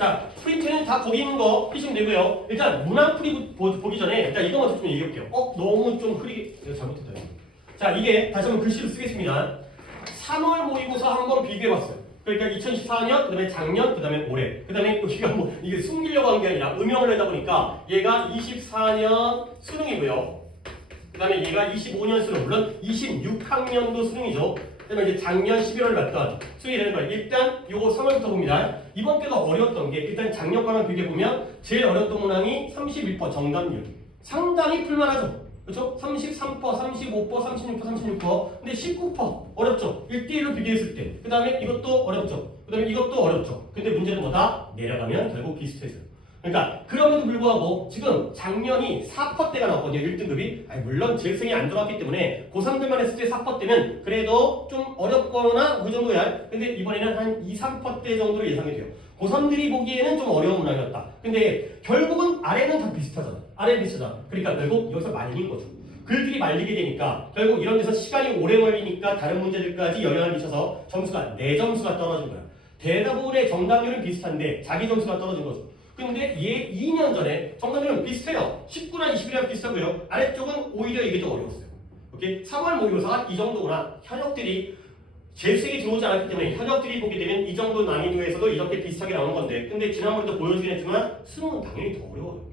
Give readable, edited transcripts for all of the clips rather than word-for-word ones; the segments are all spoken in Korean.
자, 프린트는 다 거기 있는 거 피시면 되고요. 일단 문항 풀이 보기 전에 일단 이거 먼저 좀 얘기해볼게요. 너무 좀 흐리게 내가 잘못했다. 이거. 자, 이게 다시 한번 글씨로 쓰겠습니다. 3월 모의고사 한번 비교해봤어요. 그러니까 2014년, 그 다음에 작년, 그 다음에 올해. 그 다음에 우리가 뭐 이게 숨기려고 한 게 아니라 음영을 내다 보니까 얘가 24년 수능이고요. 그 다음에 얘가 25년 수능, 물론 26학년도 수능이죠. 그 다음에 이제 작년 11월 봤던 수능이 되는 거예요. 일단 요거 3월부터 봅니다. 이번 게가 어려웠던 게 일단 작년 거랑 비교해보면 제일 어려웠던 문항이 31% 정답률. 상당히 풀만하죠. 그렇죠? 33%, 35%, 36%, 36%. 근데 19% 어렵죠. 1대1로 비교했을 때. 그 다음에 이것도 어렵죠. 그 다음에 이것도 어렵죠. 근데 문제는 뭐다? 내려가면 결국 비슷해져요. 그러니까 그럼에도 불구하고 지금 작년이 4%대가 나왔거든요. 1등급이. 물론 재수생이 안 들어왔기 때문에 고3들만 했을 때 4%대면 그래도 좀 어렵거나 그 정도야. 근데 이번에는 한 2, 3%대 정도로 예상이 돼요. 고3들이 보기에는 좀 어려운 문항이었다. 근데 결국은 아래는 다 비슷하잖아. 아래는 비슷하잖아. 그러니까 결국 여기서 말린 거죠. 글들이 말리게 되니까 결국 이런 데서 시간이 오래 걸리니까 다른 문제들까지 영향을 미쳐서 점수가 4점수가 떨어진 거야. 대부분의 정답률은 비슷한데 자기 점수가 떨어진 거죠. 근데 얘 2년 전에 정답률은 비슷해요. 19나 20이랑 비슷하고요. 아래쪽은 오히려 이게 더 어려웠어요. 오케이? 3월 모의고사가 이 정도구나. 현역들이 재수생이 들어오지 않았기 때문에 현역들이 보게 되면 이 정도 난이도에서도 이렇게 비슷하게 나오는 건데 근데 지난번에도 보여주긴 했지만 수능은 당연히 더 어려워요.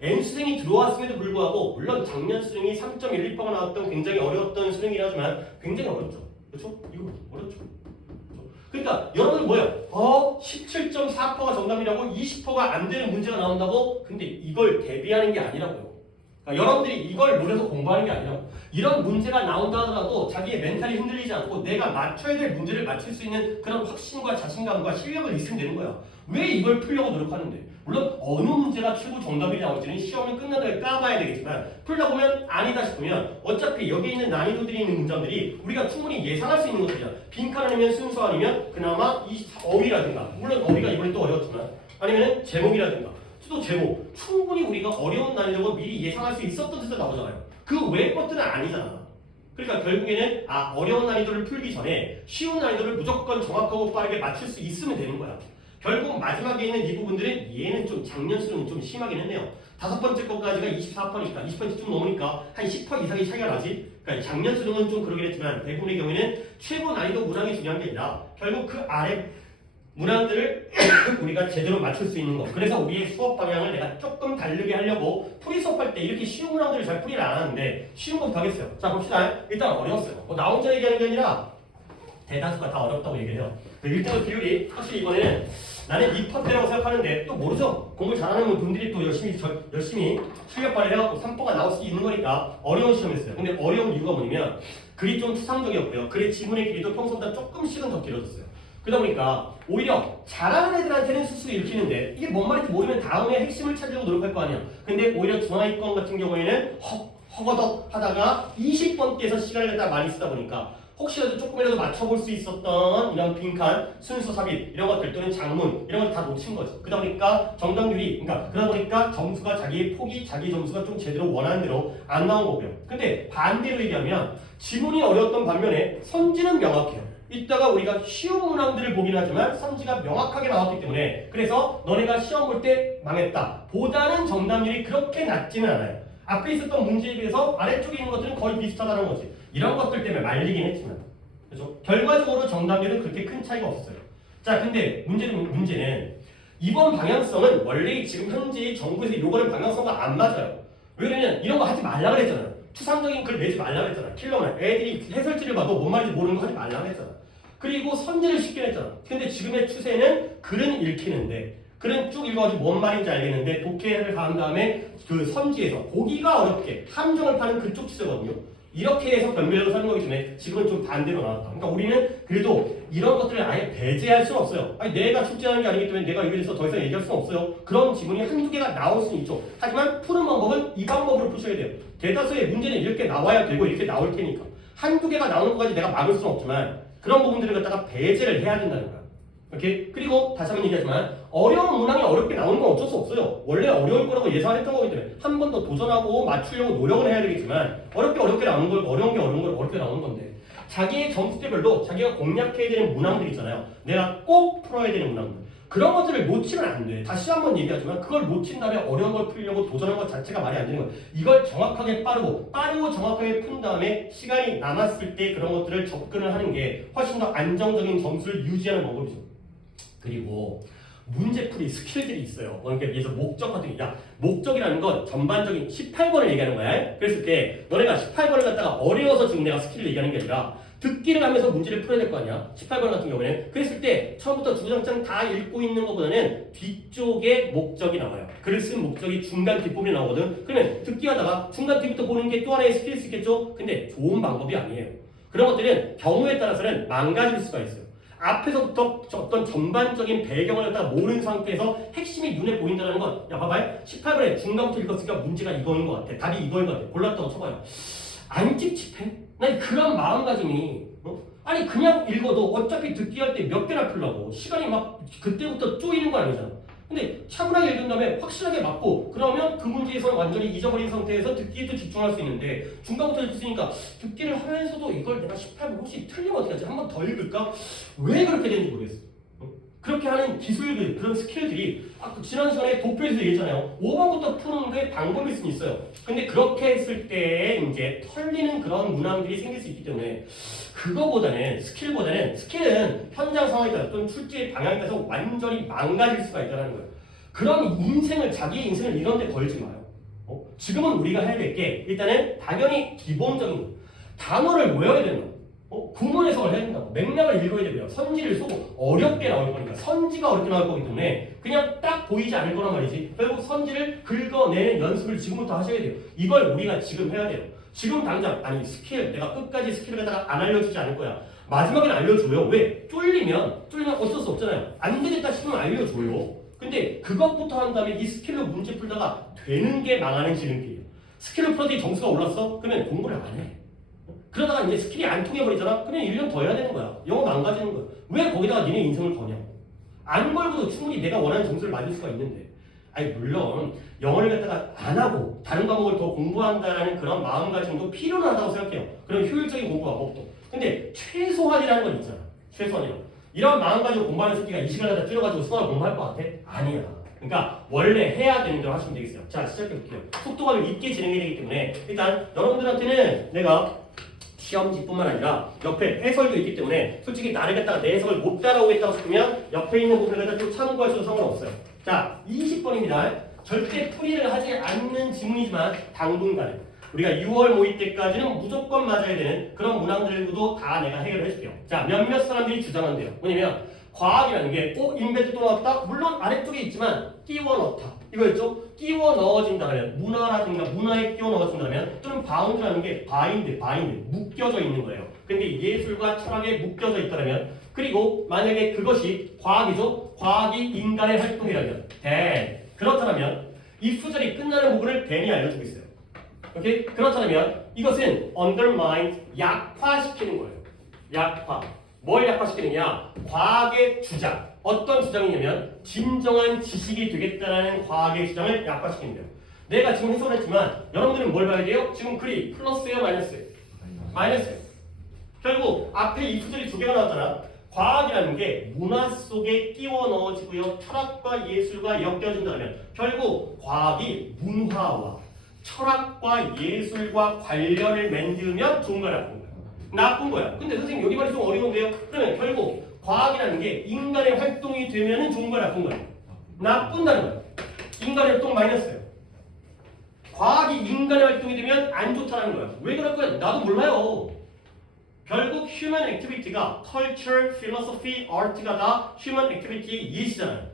N수능이 들어왔음에도 불구하고 물론 작년 수능이 3.12%가 나왔던 굉장히 어려웠던 수능이라 하지만 굉장히 어렵죠. 그렇죠? 이거 어렵죠. 그러니까 여러분 뭐예요? 17.4%가 정답이라고 20%가 안 되는 문제가 나온다고? 근데 이걸 대비하는 게 아니라고요. 그러니까 여러분들이 이걸 노려서 공부하는 게 아니라고. 이런 문제가 나온다 하더라도 자기의 멘탈이 흔들리지 않고 내가 맞춰야 될 문제를 맞출 수 있는 그런 확신과 자신감과 실력을 있으면 되는 거야. 왜 이걸 풀려고 노력하는데? 물론 어느 문제가 최고 정답이 나올지는 시험을 끝나도 까봐야 되겠지만 풀다 보면 아니다 싶으면 어차피 여기 있는 난이도들이 있는 문장들이 우리가 충분히 예상할 수 있는 것들이야. 빈칸 아니면 순서 아니면 그나마 이 어휘라든가 물론 어휘가 이번에 또 어려웠지만 아니면 제목이라든가 또 제목 충분히 우리가 어려운 난이도고 미리 예상할 수 있었던 뜻을 나오잖아요. 그 외의 것들은 아니잖아. 그러니까 결국에는 어려운 난이도를 풀기 전에 쉬운 난이도를 무조건 정확하고 빠르게 맞출 수 있으면 되는 거야. 결국 마지막에 있는 이 부분들은 얘는 좀 작년 수능은 좀 심하긴 했네요. 5번째 것까지가 24%니까 20% 좀 넘으니까 한 10% 이상의 차이가 나지. 그러니까 작년 수능은 좀 그러긴 했지만 대부분의 경우에는 최고 난이도 문항이 중요한 게 아니라 결국 그 아래 문항들을 우리가 제대로 맞출 수 있는 거. 그래서 우리의 수업 방향을 내가 조금 다르게 하려고 풀이 수업할 때 이렇게 쉬운 문항들을 잘 풀이를 안 하는데 쉬운 것부터 하겠어요. 자 봅시다. 일단 어려웠어요. 나 혼자 얘기하는 게 아니라 대다수가 다 어렵다고 얘기해요. 1등급 비율이 확실히 이번에는 나는 2%라고 생각하는데 또 모르죠. 공부 잘하는 분들이 또 열심히 실력 발휘해갖고 3%가 나올 수 있는 거니까 어려운 시험이었어요. 근데 어려운 이유가 뭐냐면 글이 좀 추상적이었고요. 글의 지문의 길이도 평소보다 조금씩은 더 길어졌어요. 그러다 보니까 오히려 잘하는 애들한테는 수수 읽히는데 이게 뭔 말인지 모르면 다음에 핵심을 찾으려고 노력할 거 아니야. 근데 오히려 중하위권 같은 경우에는 허거덕 하다가 20번께서 시간을 갖다 많이 쓰다 보니까 혹시라도 조금이라도 맞춰볼 수 있었던 이런 빈칸, 순서 삽입 이런 것들 또는 장문 이런 걸 다 놓친 거죠. 그러다 보니까 정답률이 그러다 보니까 점수가 자기의 폭이 자기 점수가 좀 제대로 원하는 대로 안 나온 거고요. 근데 반대로 얘기하면 지문이 어려웠던 반면에 선지는 명확해요. 이따가 우리가 쉬운 문항들을 보긴 하지만 선지가 명확하게 나왔기 때문에 그래서 너네가 시험 볼 때 망했다 보다는 정답률이 그렇게 낮지는 않아요. 앞에 있었던 문제에 비해서 아래쪽에 있는 것들은 거의 비슷하다는 거지. 이런 것들 때문에 말리긴 했지만 그렇죠? 결과적으로 정답률은 그렇게 큰 차이가 없어요. 자 근데 문제는 이번 방향성은 원래 지금 현재 정부에서 요거는 방향성과 안 맞아요. 왜 그러냐면 이런 거 하지 말라 그랬잖아요. 추상적인 글 내지 말라 그랬잖아. 킬러만 애들이 해설지를 봐도 뭔 말인지 모르는 거 하지 말라 그랬잖아. 그리고 선지를 쉽게 했잖아. 근데 지금의 추세는 글은 읽히는데 글은 쭉 읽어가지고 뭔 말인지 알겠는데 독해를 가한 다음에 그 선지에서 보기가 어렵게 함정을 파는 그쪽 추세거든요. 이렇게 해서 변별력을 사는 거기 때문에 지금은 좀 반대로 나왔다. 그러니까 우리는 그래도 이런 것들을 아예 배제할 수는 없어요. 아니 내가 숙제하는 게 아니기 때문에 내가 이거에 대해서 더 이상 얘기할 수는 없어요. 그런 지문이 한두 개가 나올 수는 있죠. 하지만 푸는 방법은 이 방법으로 푸셔야 돼요. 대다수의 문제는 이렇게 나와야 되고 이렇게 나올 테니까 한두 개가 나오는 것까지 내가 막을 수는 없지만 그런 부분들을 갖다가 배제를 해야 된다는 거야. 오케이? 그리고 다시 한번 얘기하지만 어려운 문항이 어렵게 나오는 건 어쩔 수 없어요. 원래 어려울 거라고 예상했던 거기 때문에 한 번 더 도전하고 맞추려고 노력을 해야 되겠지만 어렵게 나오는 걸 어려운 게 어렵게 나오는 건데 자기의 점수대별로 자기가 공략해야 되는 문항들 있잖아요. 내가 꼭 풀어야 되는 문항들. 그런 것들을 놓치면 안 돼. 다시 한번 얘기하지만 그걸 놓친 다음에 어려운 걸 풀려고 도전하는 것 자체가 말이 안 되는 거야. 이걸 정확하게 빠르고 정확하게 푼 다음에 시간이 남았을 때 그런 것들을 접근을 하는 게 훨씬 더 안정적인 점수를 유지하는 방법이죠. 그리고 문제풀이 스킬들이 있어요. 그러니까 여기서 목적 같은 게, 야, 목적이라는 건 전반적인 18번을 얘기하는 거야. 그랬을 때 너네가 18번을 갖다가 어려워서 지금 내가 스킬을 얘기하는 게 아니라 듣기를 하면서 문제를 풀어야 될 거 아니야. 18번 같은 경우에는. 그랬을 때 처음부터 주구장창 다 읽고 있는 것보다는 뒤쪽에 목적이 나와요. 글을 쓴 목적이 중간 뒷부분에 나오거든. 그러면 듣기 하다가 중간 뒤부터 보는 게 또 하나의 스킬일 수 있겠죠? 근데 좋은 방법이 아니에요. 그런 것들은 경우에 따라서는 망가질 수가 있어요. 앞에서부터 어떤 전반적인 배경을 갖다가 모르는 상태에서 핵심이 눈에 보인다는 건, 야 봐봐요, 18번에 중간부터 읽었으니까 문제가 이거인 것 같아, 답이 이거인 것 같아, 골랐다고 쳐봐요. 안 찝찝해? 난 그런 마음가짐이, 아니 그냥 읽어도 어차피 듣기 할 때 몇 개나 풀라고 시간이 막 그때부터 쪼이는 거 아니잖아. 근데 차분하게 읽은 다음에 확실하게 맞고 그러면 그 문제에서는 완전히 잊어버린 상태에서 듣기에도 집중할 수 있는데, 중간부터 읽었으니까 듣기를 하면서도 이걸 내가 18번 혹시 틀리면 어떻게 하지? 한 번 더 읽을까? 왜 그렇게 되는지 모르겠어. 그렇게 하는 기술들, 그런 스킬들이 지난 시간에 도표에서 얘기했잖아요. 5번부터 푸는 게 방법일 수는 있어요. 근데 그렇게 했을 때 이제 털리는 그런 문항들이 생길 수 있기 때문에 그거보다는, 스킬은 현장 상황에 따라 또는 출제의 방향에 따라서 완전히 망가질 수가 있다는 거예요. 그런 인생을, 자기의 인생을 이런 데 걸지 마요. 지금은 우리가 해야 될 게 일단은 당연히 기본적인 거. 단어를 외워야 되는 거. 구문 해석을 해야 된다고. 맥락을 읽어야 되고요. 선지를 쏘고 어렵게 나올 거니까. 선지가 어렵게 나올 거기 때문에 그냥 딱 보이지 않을 거란 말이지. 결국 선지를 긁어내는 연습을 지금부터 하셔야 돼요. 이걸 우리가 지금 해야 돼요. 지금 당장, 아니 스킬, 내가 끝까지 스킬을 갖다가 안 알려주지 않을 거야. 마지막에는 알려줘요. 왜? 쫄리면 어쩔 수 없잖아요. 안 되겠다 싶으면 알려줘요. 근데 그것부터 한 다음에 이 스킬로 문제 풀다가 되는 게 망하는 지름길이에요. 스킬을 풀었더니 점수가 올랐어? 그러면 공부를 안 해. 그러다가 이제 스킬이 안 통해버리잖아? 그러면 1년 더 해야 되는 거야. 영어 망가지는 거야. 왜 거기다가 니네 인생을 거냐? 안 걸고도 충분히 내가 원하는 점수를 맞을 수가 있는데. 아니 물론 영어를 갖다가 안 하고 다른 과목을 더 공부한다는 그런 마음가짐도 필요는 하다고 생각해요. 그런 효율적인 공부 방법도. 근데 최소한이라는 건 있잖아. 최소한이라고. 이런 마음가짐으로 공부하는 새끼가 이 시간을 다 줄여가지고 수학을 공부할 것 같아? 아니야. 그러니까 원래 해야 되는 대로 하시면 되겠어요. 자, 시작해볼게요. 속도감을 있게 진행해야 되기 때문에 일단 여러분들한테는 내가 시험지뿐만 아니라 옆에 해설도 있기 때문에 솔직히 나를 갖다가 내 해석을 못 따라오겠다고 싶으면 옆에 있는 부분을 갖다 좀 참고하셔도 상관없어요. 자, 20번입니다. 절대 풀이를 하지 않는 지문이지만 당분간은 우리가 6월 모의 때까지는 무조건 맞아야 되는 그런 문항들도 다 내가 해결을 해줄게요. 자, 몇몇 사람들이 주장한대요. 뭐냐면 과학이라는 게 꼭 인베드 또 나왔다? 물론 아래쪽에 있지만 끼워 넣다. 이거였죠? 끼워 넣어진다면, 문화라든가 문화에 끼워 넣어진다면, 또는 바운드라는 게 바인드, 묶여져 있는 거예요. 근데 예술과 철학에 묶여져 있다면, 그리고 만약에 그것이 과학이죠? 과학이 인간의 활동이라면, 그렇다면 이 수절이 끝나는 부분을 댄이 알려주고 있어요. 오케이? 그렇다면 이것은 undermine, 약화시키는 거예요. 약화. 뭘 약화시키느냐? 과학의 주장. 어떤 주장이냐면 진정한 지식이 되겠다라는 과학의 주장을 약화시킨대요. 내가 지금 해석을 했지만 여러분들은 뭘 봐야 돼요? 지금 글이 플러스예요? 마이너스예요? 마이너스예요. 결국 앞에 이 수절이 두 개가 나왔잖아. 과학이라는 게 문화 속에 끼워 넣어지고요. 철학과 예술과 엮여진다면 결국 과학이 문화와 철학과 예술과 관련을 맺으면 좋은 거야, 나쁜 거야? 나쁜 거야. 근데 선생님 여기 말이 좀 어려운데요? 그러면 결국 과학이라는 게 인간의 활동이 되면 좋은 거야, 나쁜 거야? 나쁜다는 거야. 인간의 활동 마이너스예요. 과학이 인간의 활동이 되면 안 좋다는 거야. 왜 그럴 거야? 나도 몰라요. 결국 human activity가 culture, philosophy, art가 다 human activity의 예시잖아요.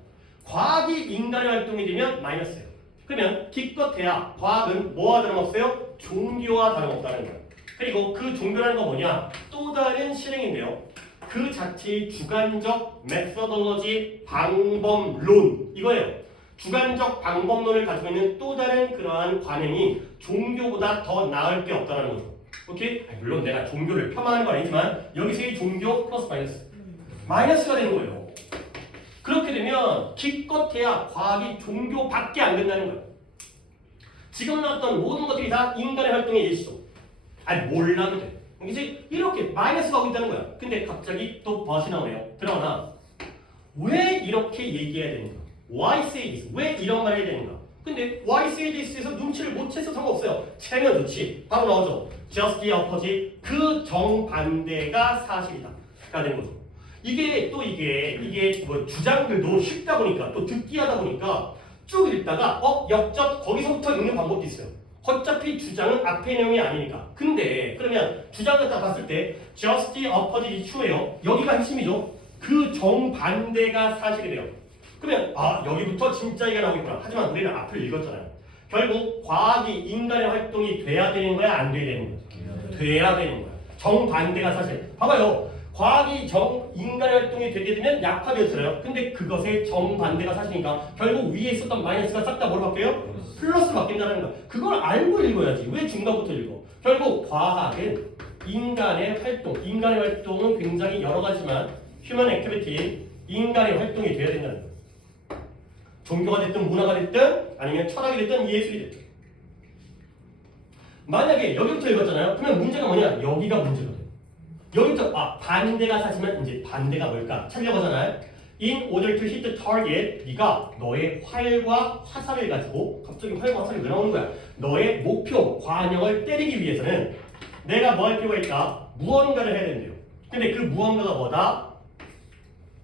과학이 인간의 활동이 되면 마이너스예요. 그러면 기껏해야 과학은 뭐와 다름없어요? 종교와 다름없다는 거예요. 그리고 그 종교라는 건 뭐냐? 또 다른 실행인데요. 그 자체의 주관적 메소돌로지 방법론 이거예요. 주관적 방법론을 가지고 있는 또 다른 그러한 관행이 종교보다 더 나을 게 없다는 거죠. 오케이? 물론 내가 종교를 폄하하는 건 아니지만 여기서의 종교 플러스 마이너스가 되는 거예요. 그렇게 되면 기껏해야 과학이 종교밖에 안 된다는 거예요. 지금 나왔던 모든 것들이 다 인간의 활동의 예시죠. 아니 몰라도 돼. 이제 이렇게 마이너스가 오고 있다는 거야. 근데 갑자기 또 벗이 나오네요. 그러나 왜 이렇게 얘기해야 되는가? Why say this? 왜 이런 말을 해야 되는가? 근데 why say this에서 눈치를 못 채서 상관없어요. 채면 좋지. 바로 나오죠. Just the opposite. 그 정반대가 사실이다. 가 되는 거죠. 이게 뭐 주장들도 쉽다 보니까 또 듣기하다 보니까 쭉 읽다가 역적 거기서부터 읽는 방법도 있어요. 어차피 주장은 앞의 내용이 아니니까. 근데 그러면 주장 갖다 봤을 때 just the opposite is true예요. 여기가 핵심이죠. 그 정반대가 사실이래요. 그러면 여기부터 진짜 얘기가 나오겠구나. 하지만 우리는 앞을 읽었잖아요. 결국 과학이 인간의 활동이 돼야 되는 거야, 안 돼야 되는 거야? 돼야 되는 거야. 정반대가 사실. 봐봐요. 과학이 인간의 활동이 되게 되면 약화되었잖아요. 근데 그것의 정반대가 사실이니까 결국 위에 있었던 마이너스가 싹 다 뭐로 바뀌어요? 플러스로 바뀐다는 거야. 그걸 알고 읽어야지. 왜 중간부터 읽어? 결국 과학은 인간의 활동은 굉장히 여러 가지만 휴먼 액티비티, 인간의 활동이 돼야 된다는 거야. 종교가 됐든 문화가 됐든 아니면 철학이 됐든 예술이 됐든. 만약에 여기부터 읽었잖아요. 그러면 문제가 뭐냐? 여기가 문제가 돼. 여기부터 반대가 사실은 이제 반대가 뭘까? 찾으려고 하잖아요. In order to hit the target, 네가 너의 활과 화살을 가지고 갑자기 활과 화살이 왜 나오는 거야? 너의 목표, 관역을 때리기 위해서는 내가 뭐 할 필요가 있다? 무언가를 해야 된대요. 근데 그 무언가가 뭐다?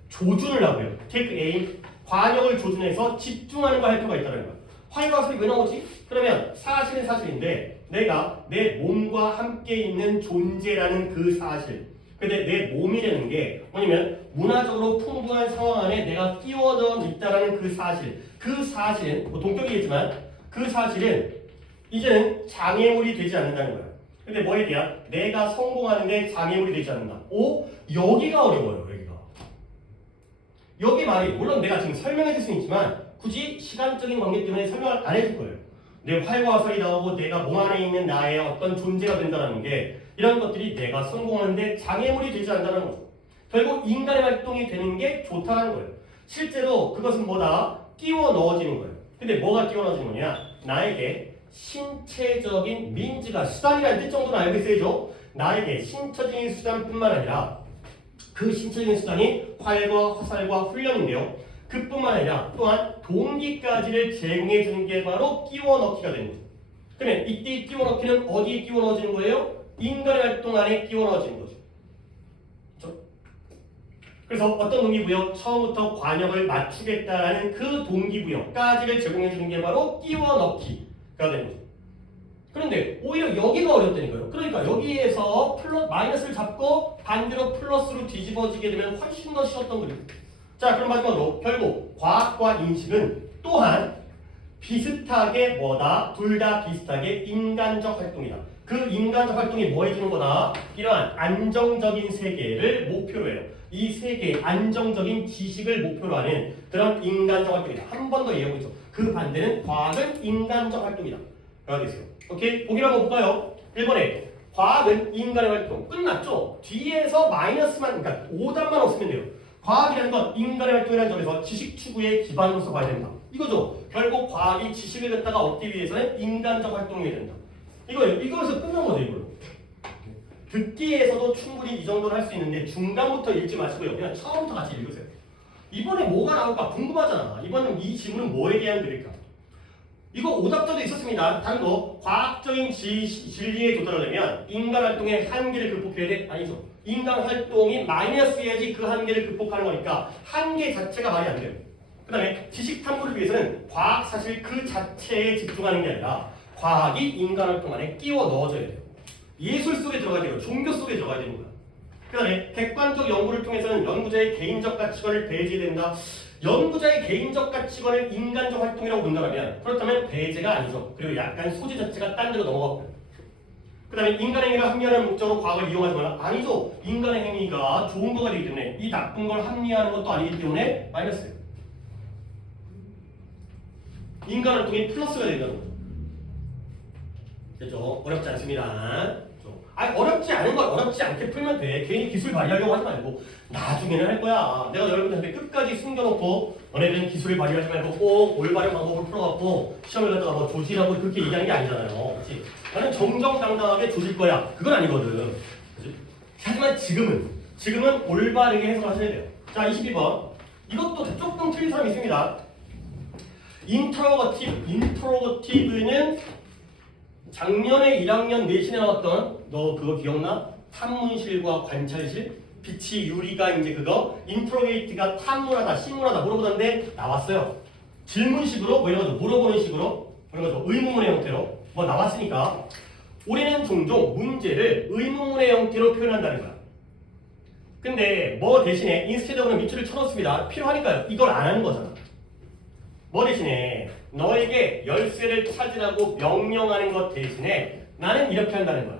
조준을 하고요. Take aim, 관역을 조준해서 집중하는 걸 할 필요가 있다는 거야. 활과 화살이 왜 나오지? 그러면 사실은 사실인데 내가 내 몸과 함께 있는 존재라는 그 사실. 근데 내 몸이라는 게 뭐냐면 문화적으로 풍부한 상황 안에 내가 끼워져 있다라는 그 사실. 그 사실은 뭐 동격이겠지만 그 사실은 이제는 장애물이 되지 않는다는 거야. 근데 뭐에 대한? 내가 성공하는데 장애물이 되지 않는다. 여기가 어려워요. 여기 말이 물론 내가 지금 설명해 줄 수는 있지만 굳이 시간적인 관계 때문에 설명을 안 해줄 거예요. 내 활과 화살이 나오고 내가 몸 안에 있는 나의 어떤 존재가 된다는 게 이런 것들이 내가 성공하는데 장애물이 되지 않는다는 거죠. 결국 인간의 활동이 되는 게 좋다는 거예요. 실제로 그것은 뭐다? 끼워 넣어지는 거예요. 근데 뭐가 끼워 넣어지는 거냐? 나에게 신체적인 민지가 수단이라는 뜻 정도는 알고 있어야죠. 나에게 신체적인 수단뿐만 아니라 그 신체적인 수단이 활과 화살과 훈련인데요. 그뿐만 아니라 또한 동기까지를 제공해 주는 게 바로 끼워 넣기가 되는 거죠. 그러면 이때 끼워 넣기는 어디에 끼워 넣어지는 거예요? 인간의 활동 안에 끼워 넣어지는 거죠. 그렇죠? 그래서 어떤 동기부여? 처음부터 관역을 맞추겠다라는 그 동기부여까지를 제공해 주는 게 바로 끼워 넣기가 되는 거죠. 그런데 오히려 여기가 어렵다는 거예요. 그러니까 여기에서 마이너스를 잡고 반대로 플러스로 뒤집어지게 되면 훨씬 더 쉬웠던 거예요. 자, 그럼 마지막으로 결국 과학과 인식은 또한 비슷하게 뭐다? 둘 다 비슷하게 인간적 활동이다. 그 인간적 활동이 뭐 해주는 거다? 이러한 안정적인 세계를 목표로 해요. 이 세계의 안정적인 지식을 목표로 하는 그런 인간적 활동이다. 한 번 더 이해해보죠. 그 반대는 과학은 인간적 활동이다. 라고 되세요. 오케이? 보기를 한번 볼까요? 1번에 과학은 인간의 활동. 끝났죠? 뒤에서 마이너스만, 그러니까 오답만 없으면 돼요. 과학이라는 건 인간의 활동이라는 점에서 지식 추구의 기반으로서 봐야 된다. 이거죠. 결국 과학이 지식을 갖다가 얻기 위해서는 인간적 활동이 해야 된다. 이거예요. 이거에서 끝난 거죠, 이걸로. 듣기에서도 충분히 이 정도는 할 수 있는데 중간부터 읽지 마시고요. 그냥 처음부터 같이 읽으세요. 이번에 뭐가 나올까 궁금하잖아. 이번엔 이 질문은 뭐에 대한 글일까? 이거 오답자도 있었습니다. 다른 거 과학적인 진리에 도달하려면 인간 활동의 한계를 극복해야 돼? 아니죠. 인간 활동이 마이너스여야지 그 한계를 극복하는 거니까 한계 자체가 말이 안 돼요. 그 다음에 지식 탐구를 위해서는 과학 사실 그 자체에 집중하는 게 아니라 과학이 인간 활동 안에 끼워 넣어져야 돼요. 예술 속에 들어가야 되고 종교 속에 들어가야 되는 거야. 그 다음에 객관적 연구를 통해서는 연구자의 개인적 가치관을 배제된다. 연구자의 개인적 가치관을 인간적 활동이라고 본다면 그렇다면 배제가 아니죠. 그리고 약간 소재 자체가 딴 데로 넘어가고 그 다음에 인간의 행위를 합리화하는 목적으로 과학을 이용하지 마라. 아니죠. 인간의 행위가 좋은 거가 되기 때문에 이 나쁜 걸 합리화하는 것도 아니기 때문에 마이너스예요. 인간 활동이 플러스가 된다는 거죠. 됐죠? 어렵지 않습니다. 어렵지 않은 걸 어렵지 않게 풀면 돼. 괜히 기술 발휘하려고 하지 말고 나중에는 할 거야. 내가 여러분들한테 끝까지 숨겨놓고 너네들은 기술을 발휘하지 말고 꼭 올바른 방법을 풀어갖고 시험을 갖다가 뭐 조지라고 그렇게 얘기하는 게 아니잖아요. 그렇지? 나는 정정당당하게 조질 거야. 그건 아니거든. 그렇지? 하지만 지금은 올바르게 해석하셔야 돼요. 자, 22번. 이것도 조금 틀린 사람이 있습니다. 인터로거티브는 작년에 1학년 내신에 나왔던 너 그거 기억나? 탐문실과 관찰실? 빛이 유리가 이제 그거 인터로게이트가 탐문하다 신문하다 물어보던데 나왔어요. 질문식으로 뭐 이런 거죠. 물어보는 식으로 그런 거죠. 의문문의 형태로 뭐 나왔으니까 우리는 종종 문제를 의문문의 형태로 표현한다는 거야. 근데 뭐 대신에 인스테드는 밑줄을 쳐놓습니다. 필요하니까요. 이걸 안 하는 거잖아. 뭐 대신에 너에게 열쇠를 찾으라고 명령하는 것 대신에 나는 이렇게 한다는 거야.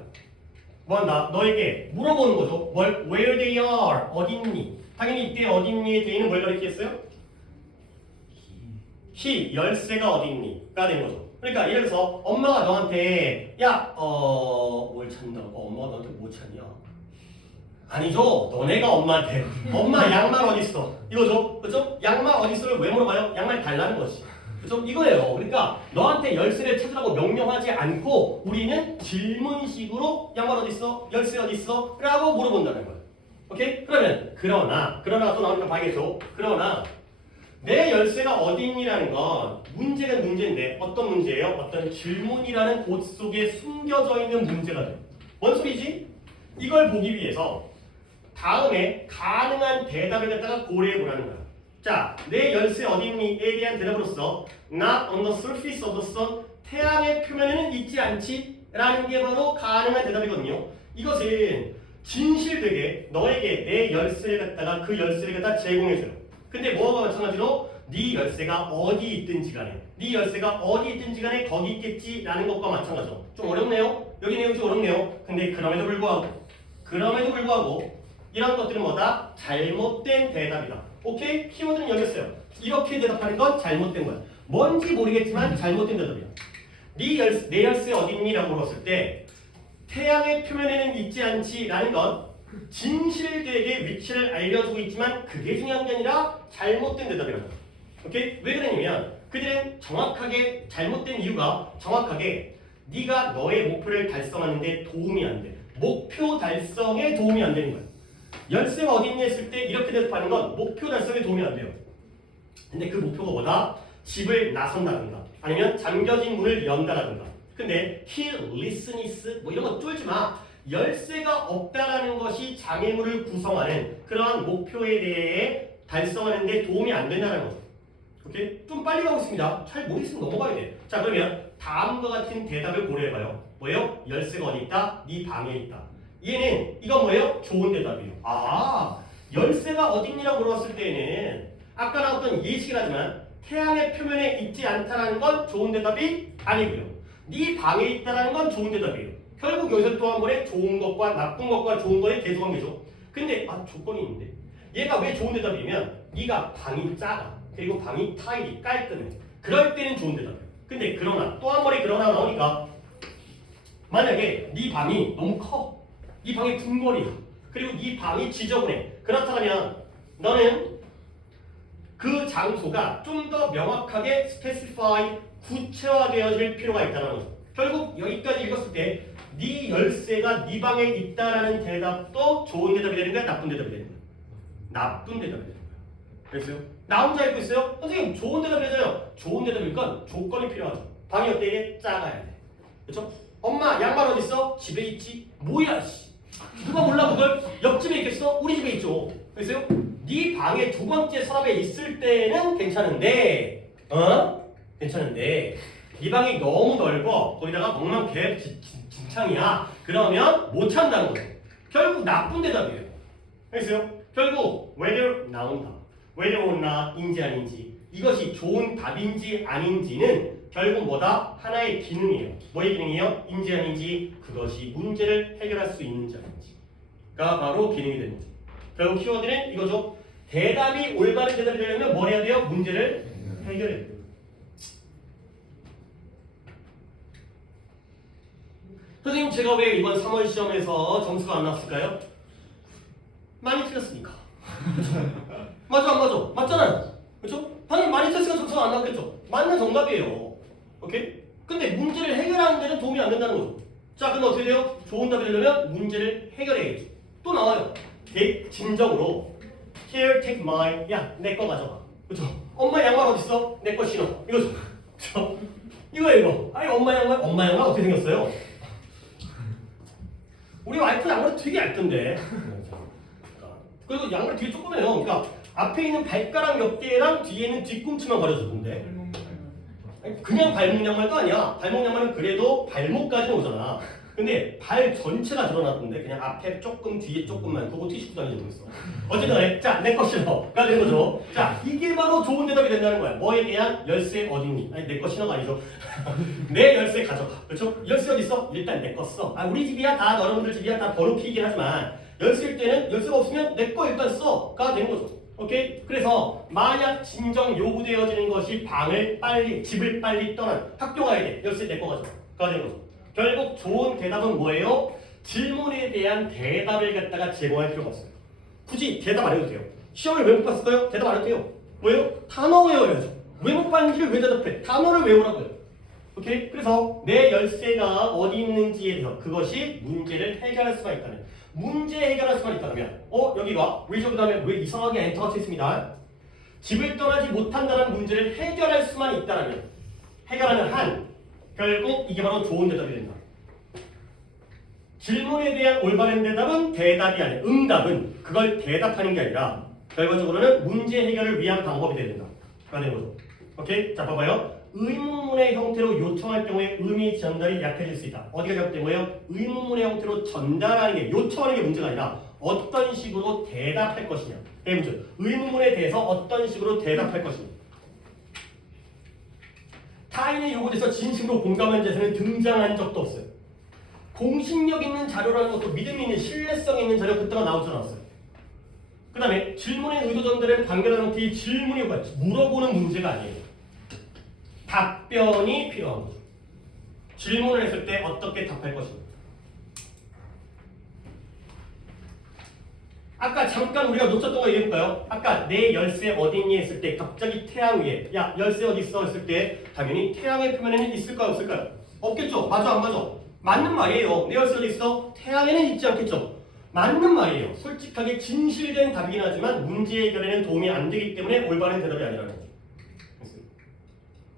뭐 한다? 너에게 물어보는 거죠. 뭘? Where they are? 어딨니? 당연히 이때 어딨니에 대해는 뭘 가리키겠어요? he, 열쇠가 어딨니? 가 되는 거죠. 그러니까 예를 들어서 엄마가 너한테 야, 뭘 찾는다고? 엄마가 너한테 뭐 찾냐? 아니죠. 너네가 엄마한테 엄마 양말 어딨어? 이거죠. 그죠? 양말 어딨어를 왜 물어봐요? 양말 달라는 거지. 그죠? 이거예요. 그러니까 너한테 열쇠를 찾으라고 명령하지 않고 우리는 질문식으로 양말 어딨어? 열쇠 어딨어? 라고 물어본다는 거예요. 오케이? 그러나가 또 나오니까 봐야겠죠. 그러나 내 열쇠가 어딨니라는 건 문제는 문제인데 어떤 문제예요? 어떤 질문이라는 옷 속에 숨겨져 있는 문제가 돼요. 뭔 소리지? 이걸 보기 위해서 다음에 가능한 대답을 갖다가 고려해 보라는 거야. 자, 내 열쇠 어딨니에 대한 대답으로서 Not on the surface of the sun, 태양의 표면에는 있지 않지? 라는 게 바로 가능한 대답이거든요. 이것은 진실되게 너에게 내 열쇠를 갖다가 그 열쇠를 갖다 제공해줘요. 근데 뭐가 마찬가지로 네 열쇠가 어디 있든지 간에 네 열쇠가 어디 있든지 간에 거기 있겠지 라는 것과 마찬가지죠. 좀 어렵네요. 여기 내용이 좀 어렵네요. 근데 그럼에도 불구하고 이런 것들은 뭐다? 잘못된 대답이다. 오케이? 키워드는 여기 있어요. 이렇게 대답하는 건 잘못된 거야. 뭔지 모르겠지만 잘못된 대답이야. 내 열쇠 어딨니? 라고 물었을 때 태양의 표면에는 있지 않지 라는 건 진실되게 위치를 알려주고 있지만 그게 중요한 게 아니라 잘못된 대답이라고. 오케이? 왜 그러냐면 그들은 정확하게 잘못된 이유가 정확하게 네가 너의 목표를 달성하는데 도움이 안 돼. 목표 달성에 도움이 안 되는 거야. 열쇠가 어딨니 했을 때 이렇게 대답하는 건 목표 달성에 도움이 안 돼요. 근데 그 목표가 뭐다? 집을 나선다든가 아니면 잠겨진 문을 연다라든가. 근데 kill, listens 뭐 이런 거 쫄지 마. 열쇠가 없다라는 것이 장애물을 구성하는 그러한 목표에 대해 달성하는 데 도움이 안 된다는 거죠. 오케이? 좀 빨리 가고 있습니다. 잘 모르겠으면 넘어가야 돼. 자, 그러면 다음과 같은 대답을 고려해봐요. 뭐예요? 열쇠가 어디 있다? 네 방에 있다. 얘는 이건 뭐예요? 좋은 대답이에요. 아, 열쇠가 어딨니라고 물었을 때에는 아까 나왔던 예시긴 하지만 태양의 표면에 있지 않다는 건 좋은 대답이 아니고요. 네 방에 있다는 건 좋은 대답이에요. 결국 여기서 또 한 번에 좋은 것과 나쁜 것과 좋은 거의 대조관계죠. 근데 조건이 있는데 얘가 왜 좋은 대답이냐면 네가 방이 작아. 그리고 방이 타일이 깔끔해. 그럴 때는 좋은 대답이에요. 근데 그러나 또 한 번에 그러나 나오니까 만약에 네 방이 너무 커. 네 방이 궁궐이야. 그리고 네 방이 지저분해. 그렇다면 너는 그 장소가 좀 더 명확하게 specify 구체화되어질 필요가 있다는 거죠. 결국 여기까지 읽었을 때 네 열쇠가 네 방에 있다라는 대답도 좋은 대답이 되는 거야? 나쁜 대답이 되는 거야? 나쁜 대답이 되는 거야. 그랬어요? 나 혼자 읽고 있어요? 선생님 좋은 대답이잖아요. 좋은 대답일 건 조건이 필요하죠. 방이 어때? 이게 작아야 돼. 그렇죠? 엄마 양말 어디 있어? 집에 있지. 뭐야 씨. 누가 몰라 그걸? 옆집에 있겠어? 우리 집에 있죠. 그랬어요? 네 방에 두 번째 서랍에 있을 때는 괜찮은데 괜찮은데 네 방이 너무 넓어. 거기다가 엉망진창이야. 그러면 못 찬다는 거예요. 결국 나쁜 대답이에요. 그랬어요? 결국 whether 나온다. whether or not인지 아닌지 이것이 좋은 답인지 아닌지는 결국 뭐다? 하나의 기능이에요. 뭐의 기능이에요? 인지 아닌지 그것이 문제를 해결할 수 있는지 아닌지가 바로 기능이 되는 거죠. 결국 키워드는 이거죠. 대답이 올바른 대답이 되려면 뭘 해야 돼요? 문제를 해결해야 돼요. 선생님 제가 왜 이번 3월 시험에서 점수가 안 나왔을까요? 많이 틀렸으니까. 맞아 안 맞아? 맞잖아요. 그렇죠? 당연히 많이 틀렸으니까 점수가 안 나왔겠죠. 맞는 정답이에요. 오케이? 근데 문제를 해결하는 데는 도움이 안 된다는 거죠. 자, 근데 어떻게 돼요? 좋은 답이 되려면 문제를 해결해야죠. 또 나와요. 진정으로 Here, take mine. 야, 내 거 가져가. 그렇죠? 엄마 양말 어디 있어? 내 거 신어. 이거죠. 그렇죠? 이거. 아니 엄마 양말 어떻게 생겼어요? 우리 와이프 양말이 되게 얇던데. 그리고 양말이 되게 조그매요. 그러니까 앞에 있는 발가락 몇 개랑 뒤에 있는 뒤꿈치만 가려주던데. 그냥 발목 양말도 아니야. 발목 양말은 그래도 발목까지는 오잖아. 근데 발 전체가 드러났던데 그냥 앞에 조금 뒤에 조금만 그거 티슈 다니지 모르겠어. 어쨌든 간에 자, 내 거 신어가 되는 거죠. 자, 이게 바로 좋은 대답이 된다는 거야. 뭐에 대한 열쇠 어딨니? 아니 내 거 신어가 아니죠. 내 열쇠 가져가. 그렇죠? 열쇠 어디 있어? 일단 내 거 써. 아 우리 집이야 다 너희들 집이야 다 번호키이긴 하지만 열쇠일 때는 열쇠가 없으면 내 거 일단 써가 되는 거죠. 오케이? 그래서 만약 진정 요구되어지는 것이 집을 빨리 떠난 학교 가야 돼. 열쇠 내 거 가져가 되는 거죠. 결국 좋은 대답은 뭐예요? 질문에 대한 대답을 갖다가 제공할 필요가 없어요. 굳이 대답 안 해도 돼요. 시험을 왜 못 봤을까요? 대답 안 해도 돼요. 뭐예요? 단어 외워야죠. 왜 못 봤는지를 왜 대답해? 단어를 외우라고요. 오케이? 그래서 내 열쇠가 어디 있는지에 대해서 그것이 문제를 해결할 수가 있다는 문제 해결할 수가 있다면 여기가 위저 그 다음에 왜 이상하게 엔터가 쳐 있습니다. 집을 떠나지 못한다는 문제를 해결할 수만 있다면 해결하는 한 결국 이게 바로 좋은 대답이 된다. 질문에 대한 올바른 대답은 대답이 아니야. 응답은 그걸 대답하는 게 아니라 결과적으로는 문제 해결을 위한 방법이 돼야 된다. 가 되는 거죠. 오케이? 자 봐봐요. 의문문의 형태로 요청할 경우에 의미 전달이 약해질 수 있다. 어디가 잘못된 거예요? 의문문의 형태로 전달하는 게 요청하는 게 문제가 아니라 어떤 식으로 대답할 것이냐. 이 문제. 의문문에 대해서 어떤 식으로 대답할 것이냐. 타인의 요구에 대해서 진심으로 공감한 자세는 등장한 적도 없어요. 공신력 있는 자료라는 것도 믿음 있는 신뢰성 있는 자료 그때가 나오지 않았어요. 그 다음에 질문의 의도 전달에는 간결한 형태의 질문이 물어보는 문제가 아니에요. 답변이 필요한 거죠. 질문을 했을 때 어떻게 답할 것인가. 아까 잠깐 우리가 놓쳤던 거 얘기해볼까요? 아까 내 열쇠 어딨니 했을 때 갑자기 태양 위에 야 열쇠 어디 있어 했을 때 당연히 태양의 표면에는 있을까요 없을까요? 없겠죠. 맞아 안 맞아? 맞는 말이에요. 내 열쇠 어디 있어? 태양에는 있지 않겠죠. 맞는 말이에요. 솔직하게 진실된 답이긴 하지만 문제 해결에는 도움이 안 되기 때문에 올바른 대답이 아니라는 거죠.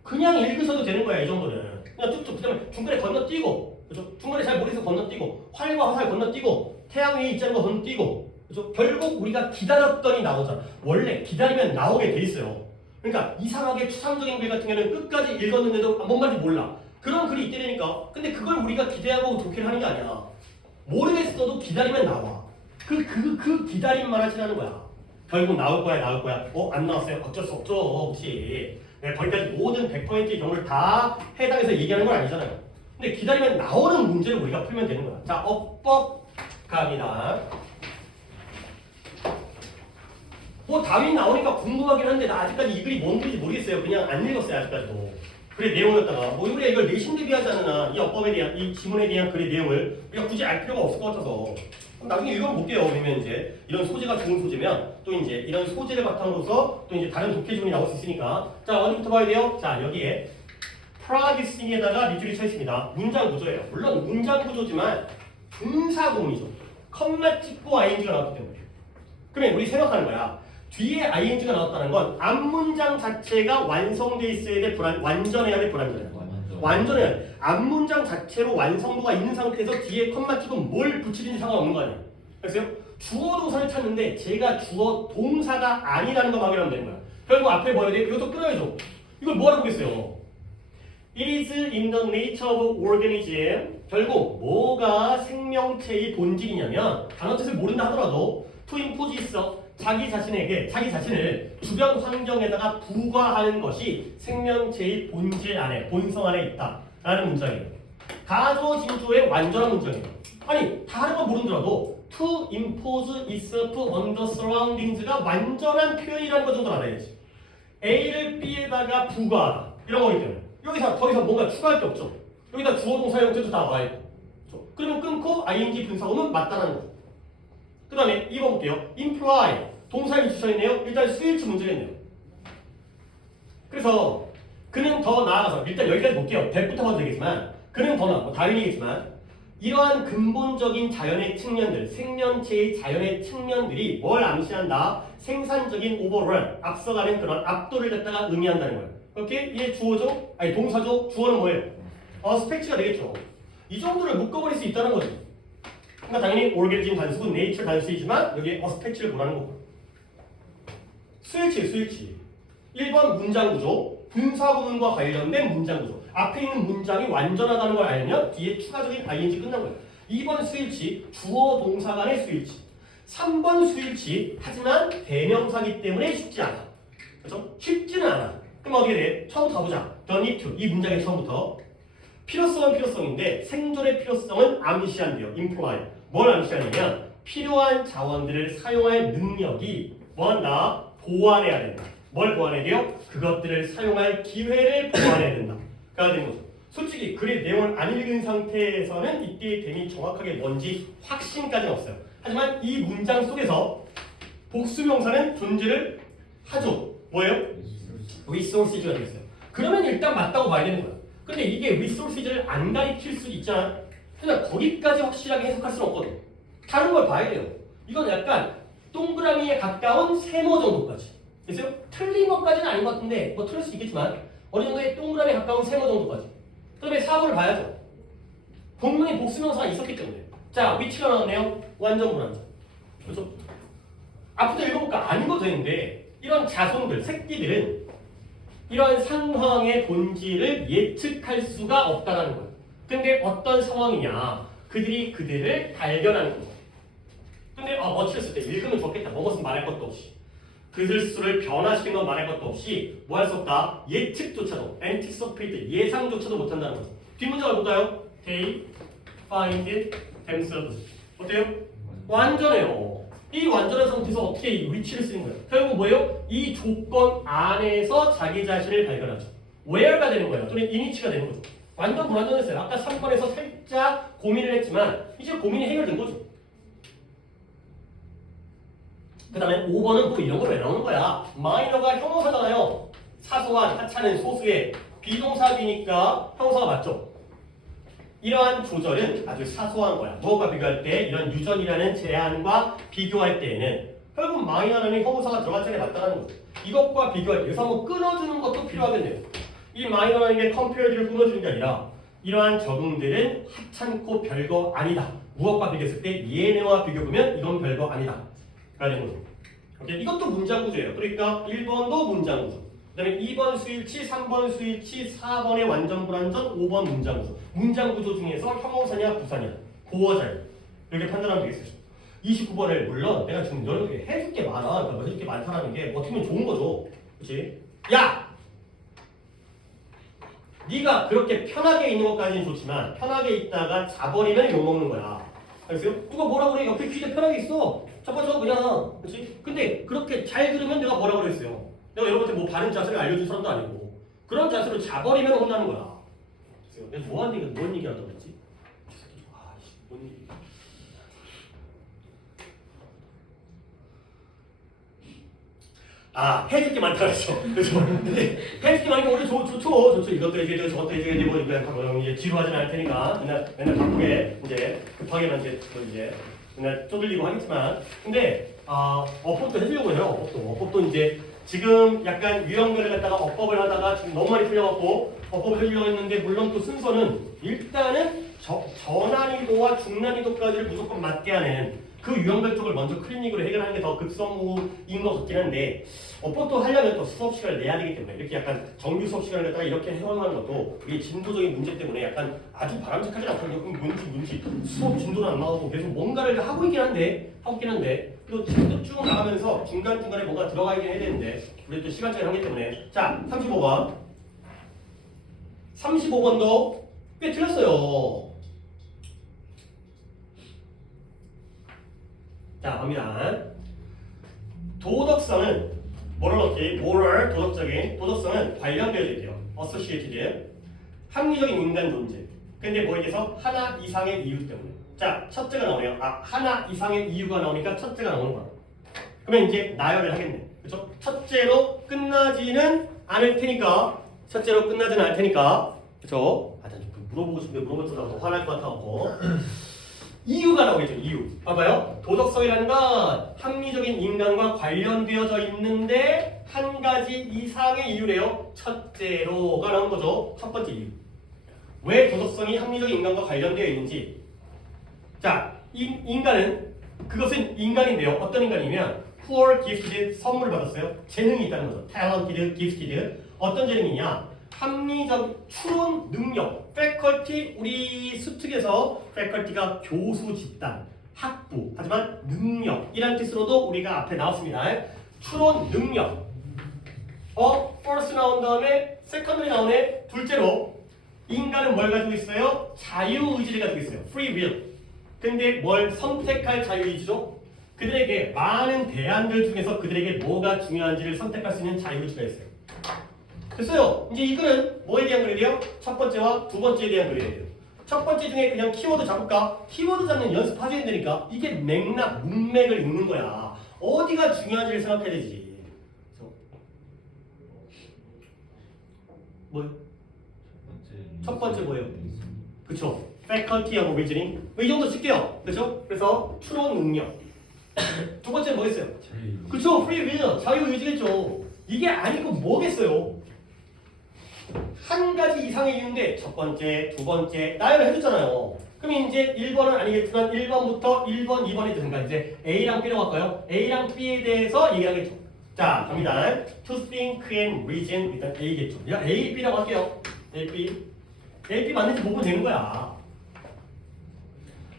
그냥 읽으셔도 되는 거야 이 정도는. 그냥 툭툭 그다음에 중간에 건너뛰고 그렇죠? 중간에 잘 모르겠어 건너뛰고 활과 화살 건너뛰고 태양 위에 있자는 거 건너뛰고 그렇죠? 결국 우리가 기다렸더니 나오잖아. 원래 기다리면 나오게 돼 있어요. 그러니까 이상하게 추상적인 글 같은 경우는 끝까지 읽었는데도 뭔 말인지 몰라. 그런 글이 있대니까. 근데 그걸 우리가 기대하고 독해를 하는 게 아니야. 모르겠어도 기다리면 나와. 그 기다림만 하시라는 거야. 결국 나올 거야. 안 나왔어요. 어쩔 수 없죠. 혹시. 내가 거기까지 모든 100%의 경우를 다 해당해서 얘기하는 건 아니잖아요. 근데 기다리면 나오는 문제를 우리가 풀면 되는 거야. 자, 어법 갑니다. 뭐 답이 나오니까 궁금하긴 한데 나 아직까지 이 글이 뭔 글인지 모르겠어요. 그냥 안 읽었어요 아직까지도. 글의 내용이었다가 뭐 우리가 이걸 내신 대비하지 않으나 이 어법에 대한 이 지문에 대한 글의 내용을 우리가 굳이 알 필요가 없을 것 같아서 나중에 읽어볼게요. 그러면 이제 이런 소재가 좋은 소재면 또 이제 이런 소재를 바탕으로서 또 이제 다른 독해 지문이 나올 수 있으니까 자 어디부터 봐야 돼요? 자 여기에 practicing에다가 밑줄이 쳐 있습니다. 문장 구조예요. 물론 문장 구조지만 분사 구문이죠. 컴마 찍고 ing가 나왔기 때문에. 그러면 우리 생각하는 거야. 뒤에 ing가 나왔다는 건 앞문장 자체가 완성돼 있어야 돼 완전해야 돼 불완전해야 돼? 완전해야 돼. 앞문장 자체로 완성도가 있는 상태에서 뒤에 컴마 찍으면 뭘 붙이든지 상관없는 거 아니에요. 그래서 주어 동사를 찾는데 제가 주어 동사가 아니라는 거 확인하면 되는 거야. 결국 앞에 뭐 해야 돼? 이것도 끊어야죠. 이걸 뭐라고 보겠어요? It is in the nature of organism. 결국 뭐가 생명체의 본질이냐면 단어 뜻을 모른다 하더라도 to impose 있어. 자기 자신을 주변 환경에다가 부과하는 것이 생명체의 본질 안에, 본성 안에 있다라는 문장이에요. 가조진조의 완전한 문장이에요. 아니 다른 거 모르더라도 to impose itself on the surroundings가 완전한 표현이라는 거 정도 알아야지. A를 B에다가 부과하다 이런 거기 때문에 여기서 더 이상 뭔가 추가할 게 없죠. 여기다 주어 동사 형태도 다 나와 있고. 그러면 끊고 ing 분사구문 맞다라는 거죠. 그 다음에 2번 볼게요. imply 동사에 주셔있네요. 일단 스위치 문제겠네요. 그래서 그는 더 나아가서 일단 여기까지 볼게요. 100부터 봐도 되겠지만 그는 더 나아 다윈이겠지만 이러한 근본적인 자연의 측면들 생명체의 자연의 측면들이 뭘 암시한다? 생산적인 오버런, 앞서가는 그런 압도를 갖다가 의미한다는 거예요. 오케이? 얘 주어죠? 아니 동사죠? 주어는 뭐예요? 스펙츠가 되겠죠. 이 정도를 묶어버릴 수 있다는 거죠. 그러니까 당연히 올게진 단수고 네이처 단수이지만 여기에 스펙츠를 보라는 거고. 스위치. 1번 문장 구조, 분사 구문과 관련된 문장 구조. 앞에 있는 문장이 완전하다는 걸 알면 뒤에 추가적인 ing 끝난 거예요. 2번 스위치, 주어 동사 간의 스위치. 3번 스위치, 하지만 대명사기 때문에 쉽지 않아. 그렇죠? 쉽지는 않아. 그럼 어디에 대해? 처음부터 가보자. The need to. 이 문장의 처음부터. 필요성은 필요성인데 생존의 필요성은 암시한대요. imply. 뭘 암시하냐면 필요한 자원들을 사용할 능력이 뭐한다? 보완해야 된다. 뭘 보완해야 돼요? 그것들을 사용할 기회를 보완해야 된다. 가 되는 거죠. 솔직히 글의 내용을 안 읽은 상태에서는 이때의 됨이 정확하게 뭔지 확신까지는 없어요. 하지만 이 문장 속에서 복수명사는 존재를 하죠. 뭐예요? resources가 되겠어요. 그러면 일단 맞다고 봐야 되는 거야. 근데 이게 resources를 안 가리킬 수도 있잖아. 그러니까 거기까지 확실하게 해석할 수는 없거든. 다른 걸 봐야 돼요. 이건 약간 동그라미에 가까운 세모 정도까지. 됐어요? 틀린 것까지는 아닌 것 같은데 뭐 틀릴 수 있겠지만 어느 정도의 동그라미에 가까운 세모 정도까지. 그다음에 4번을 봐야죠. 분명히 복수명사가 있었기 때문에. 자, 위치가 나왔네요. 완전 불완전. 그렇죠? 앞부터 읽어볼까? 안 읽어도 되는데 이런 자손들, 새끼들은 이러한 상황의 본질을 예측할 수가 없다는 거예요. 근데 어떤 상황이냐? 그들이 그들을 발견하는 거예요. 근데 어찌됐을 때 읽으면 좋겠다. 먹었으면 말할 것도 없이. 그 실수를 변화시킨 건 말할 것도 없이 뭐 할 수 없다? 예측조차도, anticipate, 예상조차도 못한다는 거죠. 뒷문장을 볼까요? They find themselves. 어때요? 완전해요. 이 완전한 상태에서 어떻게 이 위치를 쓰는 거예요? 결국 뭐예요? 이 조건 안에서 자기 자신을 발견하죠. where가 되는 거예요. 또는 in이치가 되는 거죠. 완전 불완전했어요. 아까 3번에서 살짝 고민을 했지만 이제 고민이 해결된 거죠. 그 다음에 5번은 또 이런 거 왜 나오는 거야? 마이너가 형용사잖아요. 사소한, 하찮은, 소수의 비동사비니까 형용사가 맞죠? 이러한 조절은 아주 사소한 거야. 무엇과 비교할 때 이런 유전이라는 제한과 비교할 때에는 결국 마이너라는 형용사가 들어갔잖아요. 맞다는 거죠. 이것과 비교할 때 여기서 한번 끊어주는 것도 필요하겠네요. 이 마이너라는 게 컴페어즈를 끊어주는 게 아니라 이러한 적응들은 하찮고 별거 아니다. 무엇과 비교했을 때 얘네와 비교해보면 이건 별거 아니다. 라는 거죠. 오케이? 이것도 문장 구조예요. 그러니까 1번도 문장 구조. 그 다음에 2번 스위치, 3번 스위치, 4번의 완전 불완전, 5번 문장 구조. 문장 구조 중에서 형용사냐 부사냐, 보어자냐 이렇게 판단하면 되겠어요. 29번을 물론 내가 지금 여러분에게 해줄 게 많아. 그러니까 뭐 해줄 게 많다라는 게 어떻게 보면 좋은 거죠. 그렇지? 야! 네가 그렇게 편하게 있는 것까지는 좋지만 편하게 있다가 자버리면 욕먹는 거야. 알겠어요? 누가 뭐라 그래? 옆에 귀에 편하게 있어. 저거 그냥. 그렇지? 근데 그렇게 잘 들으면 내가 뭐라 그랬어요? 내가 여러분한테 뭐 바른 자세를 알려준 사람도 아니고 그런 자세로 자버리면 혼나는 거야. 내가 뭔 얘기 하다 그랬지? 뭔 얘기? 해줄 게 많다 그랬어. 그래서 근데 해줄 게 많으니까 우리 좋죠. 이것도 해줘야 되고 저것도 해줘야 되고 이제 지루하진 않을 테니까 맨날 바쁘게 이제 급하게만 이제 맨날 쪼들리고 하겠지만 근데 어법도 해주려고 해요. 어법도 이제 지금 약간 유형들을 갖다가 어법을 하다가 지금 너무 많이 풀려갖고 어법을 해주려고 했는데 물론 또 순서는 일단은 저난이도와 중난이도까지를 무조건 맞게 하는 그 유형별 쪽을 먼저 클리닉으로 해결하는 게 더 급선무인 것 같긴 한데 어법도 하려면 또 수업 시간을 내야 되기 때문에 이렇게 약간 정규 수업 시간을 갖다가 이렇게 해원하는 것도 이게 진도적인 문제 때문에 약간 아주 바람직하지 않거든요. 그럼 뭔지 수업 진도는 안 나오고 계속 뭔가를 하고 있긴 한데 또 진도 쭉 나가면서 중간중간에 뭔가 들어가 있긴 해야 되는데 우리 또 시간차이 하기 때문에 자 35번 35번도 꽤 틀렸어요. 자, 갑니다. 도덕성은 뭐를 넣기? moral, 도덕성은 관련되어져 있대요. associated, 합리적인 인간 존재. 근데 뭐에 대해서 하나 이상의 이유 때문에. 자, 첫째가 나오네요. 하나 이상의 이유가 나오니까 첫째가 나오는 거야. 그러면 이제 나열을 하겠네. 그렇죠? 첫째로 끝나지는 않을 테니까. 그렇죠? 물어보고 싶은데 물어보면서 화날 것 같아서. 이유가 나오겠죠. 이유. 봐봐요. 도덕성이라는 건 합리적인 인간과 관련되어져 있는데 한 가지 이상의 이유래요. 첫째로가 나온 거죠. 첫 번째 이유. 왜 도덕성이 합리적인 인간과 관련되어 있는지. 자, 인간은 그것은 인간인데요. 어떤 인간이면 who are gifted 선물을 받았어요. 재능이 있다는 거죠. talented, gifted. 어떤 재능이냐? 합리적 추론 능력, faculty, 우리 수특에서 faculty가 교수 집단, 학부, 하지만 능력이라는 뜻으로도 우리가 앞에 나왔습니다. 추론 능력. first 나온 다음에 secondly 나오네. 둘째로 인간은 뭘 가지고 있어요? 자유의지를 가지고 있어요. free will. 근데 뭘 선택할 자유의지죠? 그들에게 많은 대안들 중에서 그들에게 뭐가 중요한지를 선택할 수 있는 자유의지가 있어요. 됐어요. 이제 이 글은 뭐에 대한 글이에요? 첫 번째와 두 번째에 대한 글이에요. 첫 번째 중에 그냥 키워드 잡을까? 키워드 잡는 연습하셔야 되니까 이게 맥락, 문맥을 읽는 거야. 어디가 중요한지를 생각해야 되지. 뭐요? 첫 번째 뭐예요? 그쵸? faculty of reasoning. 이 정도 칠게요. 그쵸? 그래서 추론 능력. 두 번째 뭐겠어요? 그쵸? free will. 자유의지겠죠. 이게 아니고 뭐겠어요? 한 가지 이상의 이유인데 첫 번째, 두 번째 나열을 해줬잖아요. 그럼 이제 1번은 아니겠지만 1번부터 1번, 2번이 되는가 이제 A랑 B로 갈까요? A랑 B에 대해서 얘기하겠죠. 자, 갑니다. To think and reason 일단 A겠죠. 야, A, B라고 할게요. A, B. A, B 맞는지 보면 되는 거야.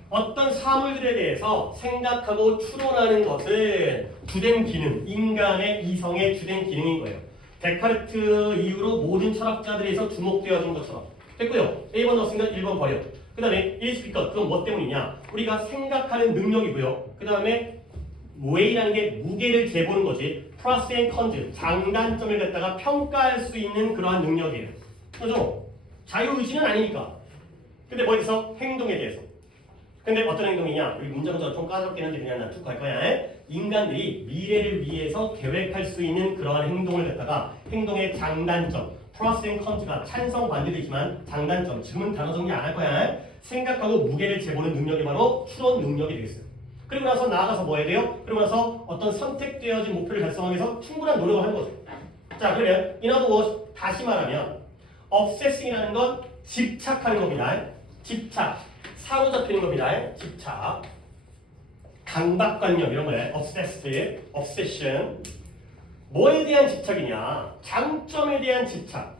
어떤 사물들에 대해서 생각하고 추론하는 것은 주된 기능, 인간의 이성의 주된 기능인 거예요. 데카르트 이후로 모든 철학자들에서 주목되어진 것처럼 됐고요. A번 넣었으니까 1번 버려. 그 다음에 일스피커 그건 뭐 때문이냐? 우리가 생각하는 능력이고요. 그 다음에 웨이라는 게 무게를 재보는 거지. 플러스 앤 컨즈 장단점을 갖다가 평가할 수 있는 그러한 능력이에요. 그죠? 자유의지는 아니니까. 근데 뭐에 대해서? 행동에 대해서. 근데 어떤 행동이냐? 우리 문장도 좀 까다롭긴 한데 그냥 나 쭉 갈 거야. 인간들이 미래를 위해서 계획할 수 있는 그러한 행동을 갖다가 행동의 장단점, 플러스 앤 컨즈가 찬성 반대도 있지만 장단점, 지금은 단어 정리 안 할 거야. 생각하고 무게를 재보는 능력이 바로 추론 능력이 되겠어요. 그리고 나서 나아가서 뭐 해야 돼요? 그리고 나서 어떤 선택되어진 목표를 달성하기 위해서 충분한 노력을 하는 거죠. 자, 그러면 in other words, 다시 말하면 obsessing이라는 건 집착하는 겁니다. 집착. 사로잡히는 겁니다. 집착, 강박관념 이런 거예요. obsessed, obsession. 뭐에 대한 집착이냐? 장점에 대한 집착.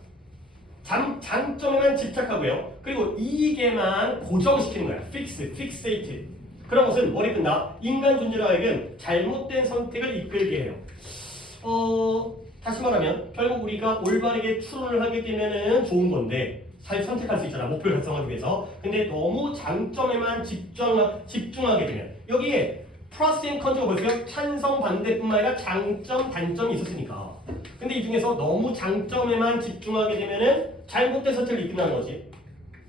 장점에만 집착하고요. 그리고 이익에만 고정시키는 거야. fixate. 그런 것은 머리 든다. 인간 존재로 하여금 잘못된 선택을 이끌게 해요. 다시 말하면 결국 우리가 올바르게 추론을 하게 되면은 좋은 건데. 잘 선택할 수 있잖아. 목표를 달성하기 위해서. 근데 너무 장점에만 집중하게 되면 여기에 플러스 앤 컨트가 보세요. 찬성 반대뿐만 아니라 장점 단점이 있었으니까. 근데 이 중에서 너무 장점에만 집중하게 되면은 잘못된 선택을 이끈다는 거지.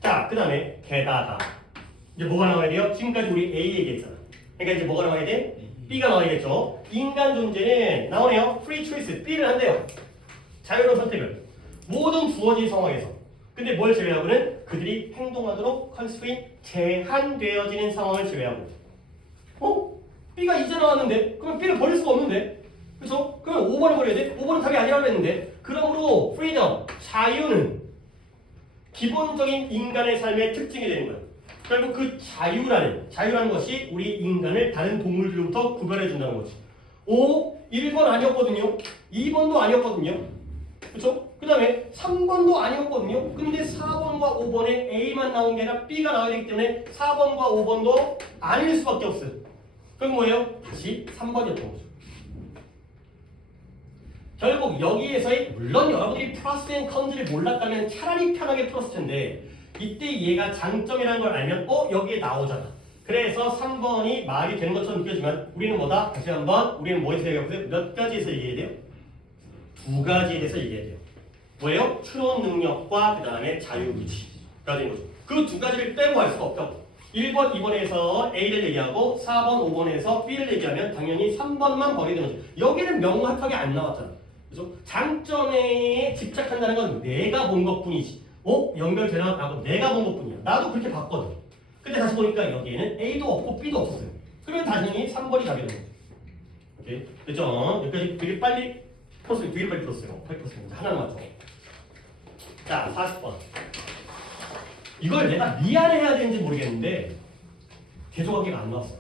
자, 그 다음에 게다가 이제 뭐가 나와야 돼요? 지금까지 우리 A 얘기했잖아. 그러니까 이제 뭐가 나와야 돼? B가 나와야겠죠. 인간 존재는 나오네요. free choice. B를 한대요. 자유로운 선택을. 모든 주어진 상황에서. 근데 뭘 제외하고는 그들이 행동하도록 할 수 있는 제한되어지는 상황을 제외하고. B가 이제 나왔는데 그러면 B를 버릴 수가 없는데 그렇죠? 그러면 5번을 버려야 돼? 5번은 답이 아니라고 했는데 그러므로 freedom, 자유는 기본적인 인간의 삶의 특징이 되는 거예요. 결국 그 자유라는 것이 우리 인간을 다른 동물들로부터 구별해 준다는 거지. 1번 아니었거든요. 2번도 아니었거든요. 그렇죠? 그 다음에 3번도 아니었거든요. 근데 4번과 5번에 A만 나온 게 아니라 B가 나와야 되기 때문에 4번과 5번도 아닐 수밖에 없어요. 그럼 뭐예요? 다시 3번이었던 거죠. 결국 여기에서의 물론 여러분들이 플러스 앤 컨즈를 몰랐다면 차라리 편하게 풀었을 텐데 이때 얘가 장점이라는 걸 알면 여기에 나오잖아. 그래서 3번이 말이 되는 것처럼 느껴지만 우리는 뭐다? 다시 한번 우리는 뭐에서 얘기해보세요? 몇 가지에서 얘기해야 돼요? 두 가지에 대해서 얘기해야 돼요. 뭐예요? 추론 능력과 그 다음에 자유의지가 된 거죠. 그 두 가지를 빼고 할 수가 없다고. 1번, 2번에서 A를 얘기하고 4번, 5번에서 B를 얘기하면 당연히 3번만 버리게 되는 거죠. 여기는 명확하게 안 나왔잖아. 그래서 장점에 집착한다는 건 내가 본 것뿐이지. 연결되나? 라고 내가 본 것뿐이야. 나도 그렇게 봤거든. 근데 다시 보니까 여기에는 A도 없고 B도 없었어요. 그러면 당연히 3번이 답이 되는 거죠. 오케이? 됐죠? 여기까지 되게 빨리 풀었어요. 되게 빨리 풀었어요. 8%. 하나는 맞죠? 자, 40번. 이걸 내가 미안해야 되는지 모르겠는데 대조관계가 안 나왔어.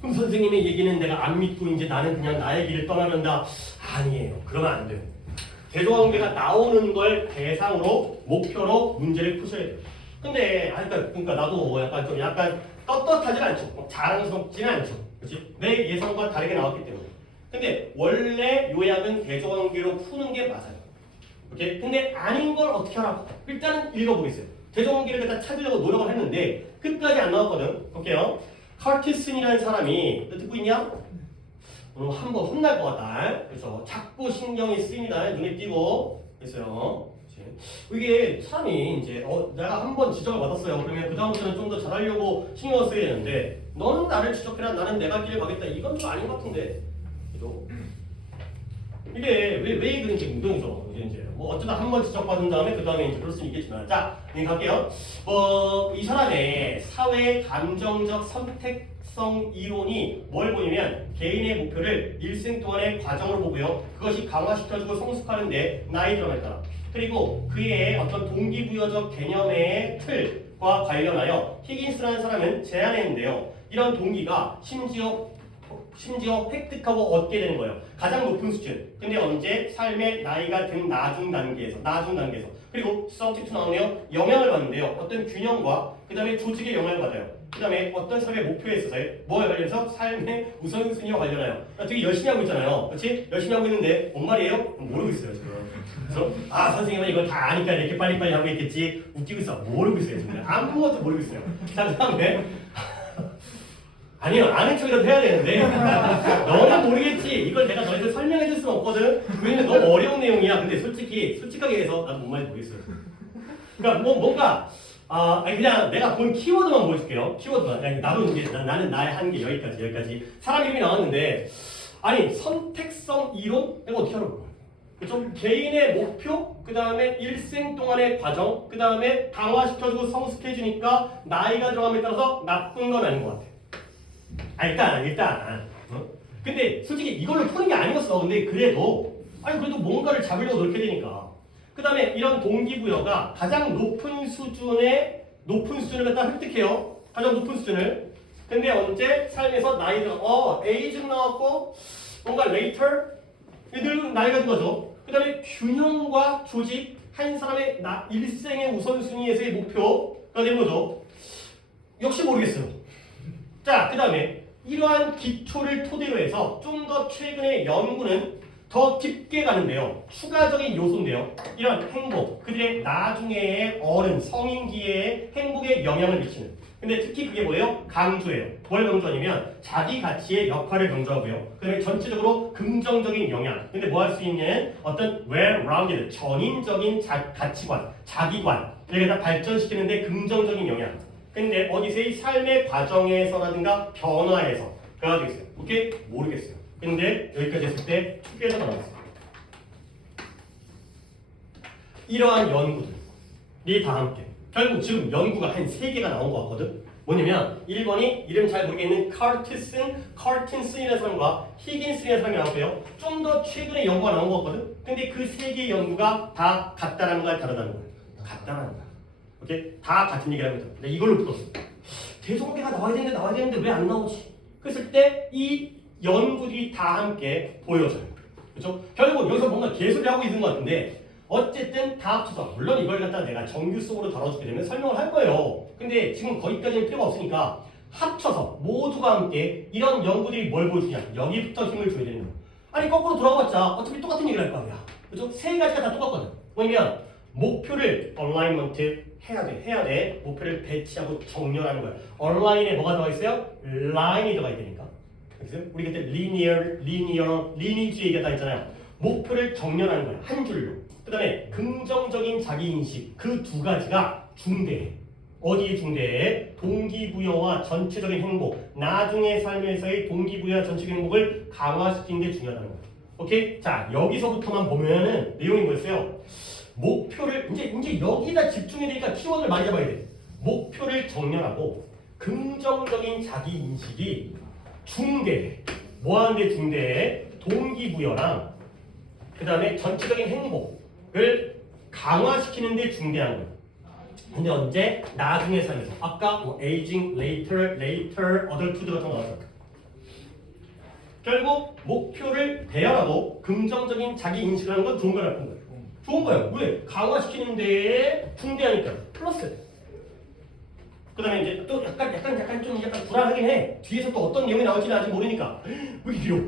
그럼 선생님의 얘기는 내가 안 믿고 이제 나는 그냥 나의 길을 떠나는다. 아니에요. 그러면 안 돼요. 대조관계가 나오는 걸 대상으로 목표로 문제를 푸셔야 돼요. 근데 그러니까 나도 약간 떳떳하진 않죠. 자랑스럽지는 않죠. 그렇지? 내 예상과 다르게 나왔기 때문에. 근데 원래 요약은 대조관계로 푸는 게 맞아요. 오케이? 근데 아닌 걸 어떻게 하라고? 일단은 읽어보겠어요. 대조관계를 갖다 찾으려고 노력을 했는데 끝까지 안 나왔거든. 볼게요. 카르티슨이라는 사람이 너 듣고 있냐? 오늘 한번 혼날 것 같다. 그래서 자꾸 신경이 쓰입니다. 눈에 띄고 그랬어요. 이게 사람이 이제 내가 한번 지적을 받았어요. 그러면 그 다음부터는 좀 더 잘하려고 신경을 써야 되는데 너는 나를 지적해라. 나는 내가 길을 가겠다. 이건 좀 아닌 것 같은데. 그죠? 이게 왜 그런지 궁금해서 이제 뭐 어쩌다 한번 지적받은 다음에 그 다음에 이제 그럴 수는 있겠지만 자, 갈게요. 이 사람의 사회 감정적 선택성 이론이 뭘 보냐면 개인의 목표를 일생 동안의 과정으로 보고요. 그것이 강화시켜주고 성숙하는데 나이 들어에 따라 그리고 그의 어떤 동기부여적 개념의 틀과 관련하여 히긴스라는 사람은 제안했는데요. 이런 동기가 심지어 획득하고 얻게 되는 거예요. 가장 높은 수준. 근데 언제? 삶의 나이가 든 나중 단계에서. 그리고 subject 나오네요. 영향을 받는데요. 어떤 균형과 그 다음에 조직의 영향을 받아요. 그 다음에 어떤 삶의 목표에 있어서요. 뭐에 관련해서? 삶의 우선순위와 관련하여. 되게 열심히 하고 있잖아요. 그렇지? 열심히 하고 있는데 뭔 말이에요? 모르고 있어요 지금. 그래서 선생님은 이걸 다 아니까 이렇게 빨리빨리 하고 있겠지. 웃기고 있어. 모르고 있어요 지금. 아무것도 모르고 있어요. 자, 그 다음에 아니요, 아는 척이라도 해야 되는데 너는 모르겠지. 이걸 내가 너희들 설명해 줄 수는 없거든. 왜냐면 너무 어려운 내용이야. 근데 솔직하게 해서 나도 뭔 말인지 모르겠어요. 그러니까 뭔가 그냥 내가 본 키워드만 보여줄게요. 키워드만. 나도 이제 나는 나의 한계 여기까지. 사람 이름이 나왔는데 아니 선택성 이론 내가 어떻게 하라고? 좀 개인의 목표, 그 다음에 일생 동안의 과정, 그 다음에 강화시켜주고 성숙해주니까 나이가 들어감에 따라서 나쁜 건 아닌 것 같아. 일단. 근데 솔직히 이걸로 푸는 게 아니었어. 근데 그래도 뭔가를 잡으려고 노력해야 되니까. 그 다음에 이런 동기부여가 가장 높은 수준을 갖다 획득해요. 가장 높은 수준을. 근데 언제? 삶에서 나이 들어. 에이즈 나왔고 뭔가 later 늘 나이가 든 거죠. 그 다음에 균형과 조직 한 사람의 일생의 우선순위에서의 목표가 되는 거죠. 역시 모르겠어요. 자, 그 다음에 이러한 기초를 토대로 해서 좀 더 최근의 연구는 더 깊게 가는데요. 추가적인 요소인데요. 이런 행복, 그들의 나중에의 어른, 성인기의 행복에 영향을 미치는. 근데 특히 그게 뭐예요? 강조예요. 뭘 강조하냐면 자기 가치의 역할을 강조하고요. 그 다음에 전체적으로 긍정적인 영향. 근데 뭐 할 수 있는 어떤 well-rounded, 전인적인 가치관, 자기관 이렇게 다 발전시키는데 긍정적인 영향. 근데 어디서의 삶의 과정에서라든가 변화에서 그가 되겠어요. 오케이? 모르겠어요. 근데 여기까지 했을 때 투게더가 나왔어요. 이러한 연구들이 다 함께 결국 지금 연구가 한 3개가 나온 것 같거든. 뭐냐면 1번이 이름 잘 모르겠는 카르틴슨이라는 사람과 히긴스라는 사람이 나왔고요. 좀 더 최근에 연구가 나온 것 같거든. 근데 그 3개의 연구가 다 같다라는 거야, 다르다는 거야? 같다라는 거야. 오케이? 다 같은 얘기를 합니다. 내가 이걸로 풀었어. 대조관계가 나와야 되는데 왜 안 나오지? 그랬을 때 이 연구들이 다 함께 보여져요. 그렇죠? 결국 여기서 뭔가 개소리하고 있는 것 같은데 어쨌든 다 합쳐서 물론 이걸 갖다가 내가 정규 속으로 다뤄주게 되면 설명을 할 거예요. 근데 지금 거기까지는 필요가 없으니까 합쳐서 모두가 함께 이런 연구들이 뭘 보여주냐? 여기부터 힘을 줘야 되는 거야. 아니 거꾸로 돌아봤자 어차피 똑같은 얘기를 할 거 아니야. 그렇죠? 3가지가 다 똑같거든. 뭐냐면 목표를 얼라인먼트 해야 돼. 목표를 배치하고 정렬하는 거야. 얼라인에 뭐가 들어가 있어요? 라인이 들어가 있다니까. 그래서 우리 그때 리니지 얘기했다 했잖아요. 목표를 정렬하는 거야. 한 줄로. 그 다음에 긍정적인 자기인식. 그 2가지가 중대해. 어디에 중대해? 동기부여와 전체적인 행복. 나중의 삶에서의 동기부여와 전체적인 행복을 강화시키는 게 중요하다는 거야. 오케이? 자, 여기서부터만 보면은 내용이 뭐였어요? 목표를 이제 여기다 집중해야 되니까 키워드를 많이 잡아야 돼. 목표를 정렬하고 긍정적인 자기 인식이 중대, 뭐 하는데 중대해? 동기부여랑 그 다음에 전체적인 행복을 강화시키는 데 중대한 거예요. 근데 언제? 나중에 삶에서. 아까 뭐 aging, later, adulthood 같은 거 나왔죠. 결국 목표를 배열하고 긍정적인 자기 인식을 하는 건 좋은 거야, 나쁜 거야? 좋은 거예요. 왜? 강화시키는 데에 중대하니까. 플러스. 그 다음에 이제 또 약간 좀 불안하긴 해. 뒤에서 또 어떤 내용이 나올지는 아직 모르니까. 왜 이래요?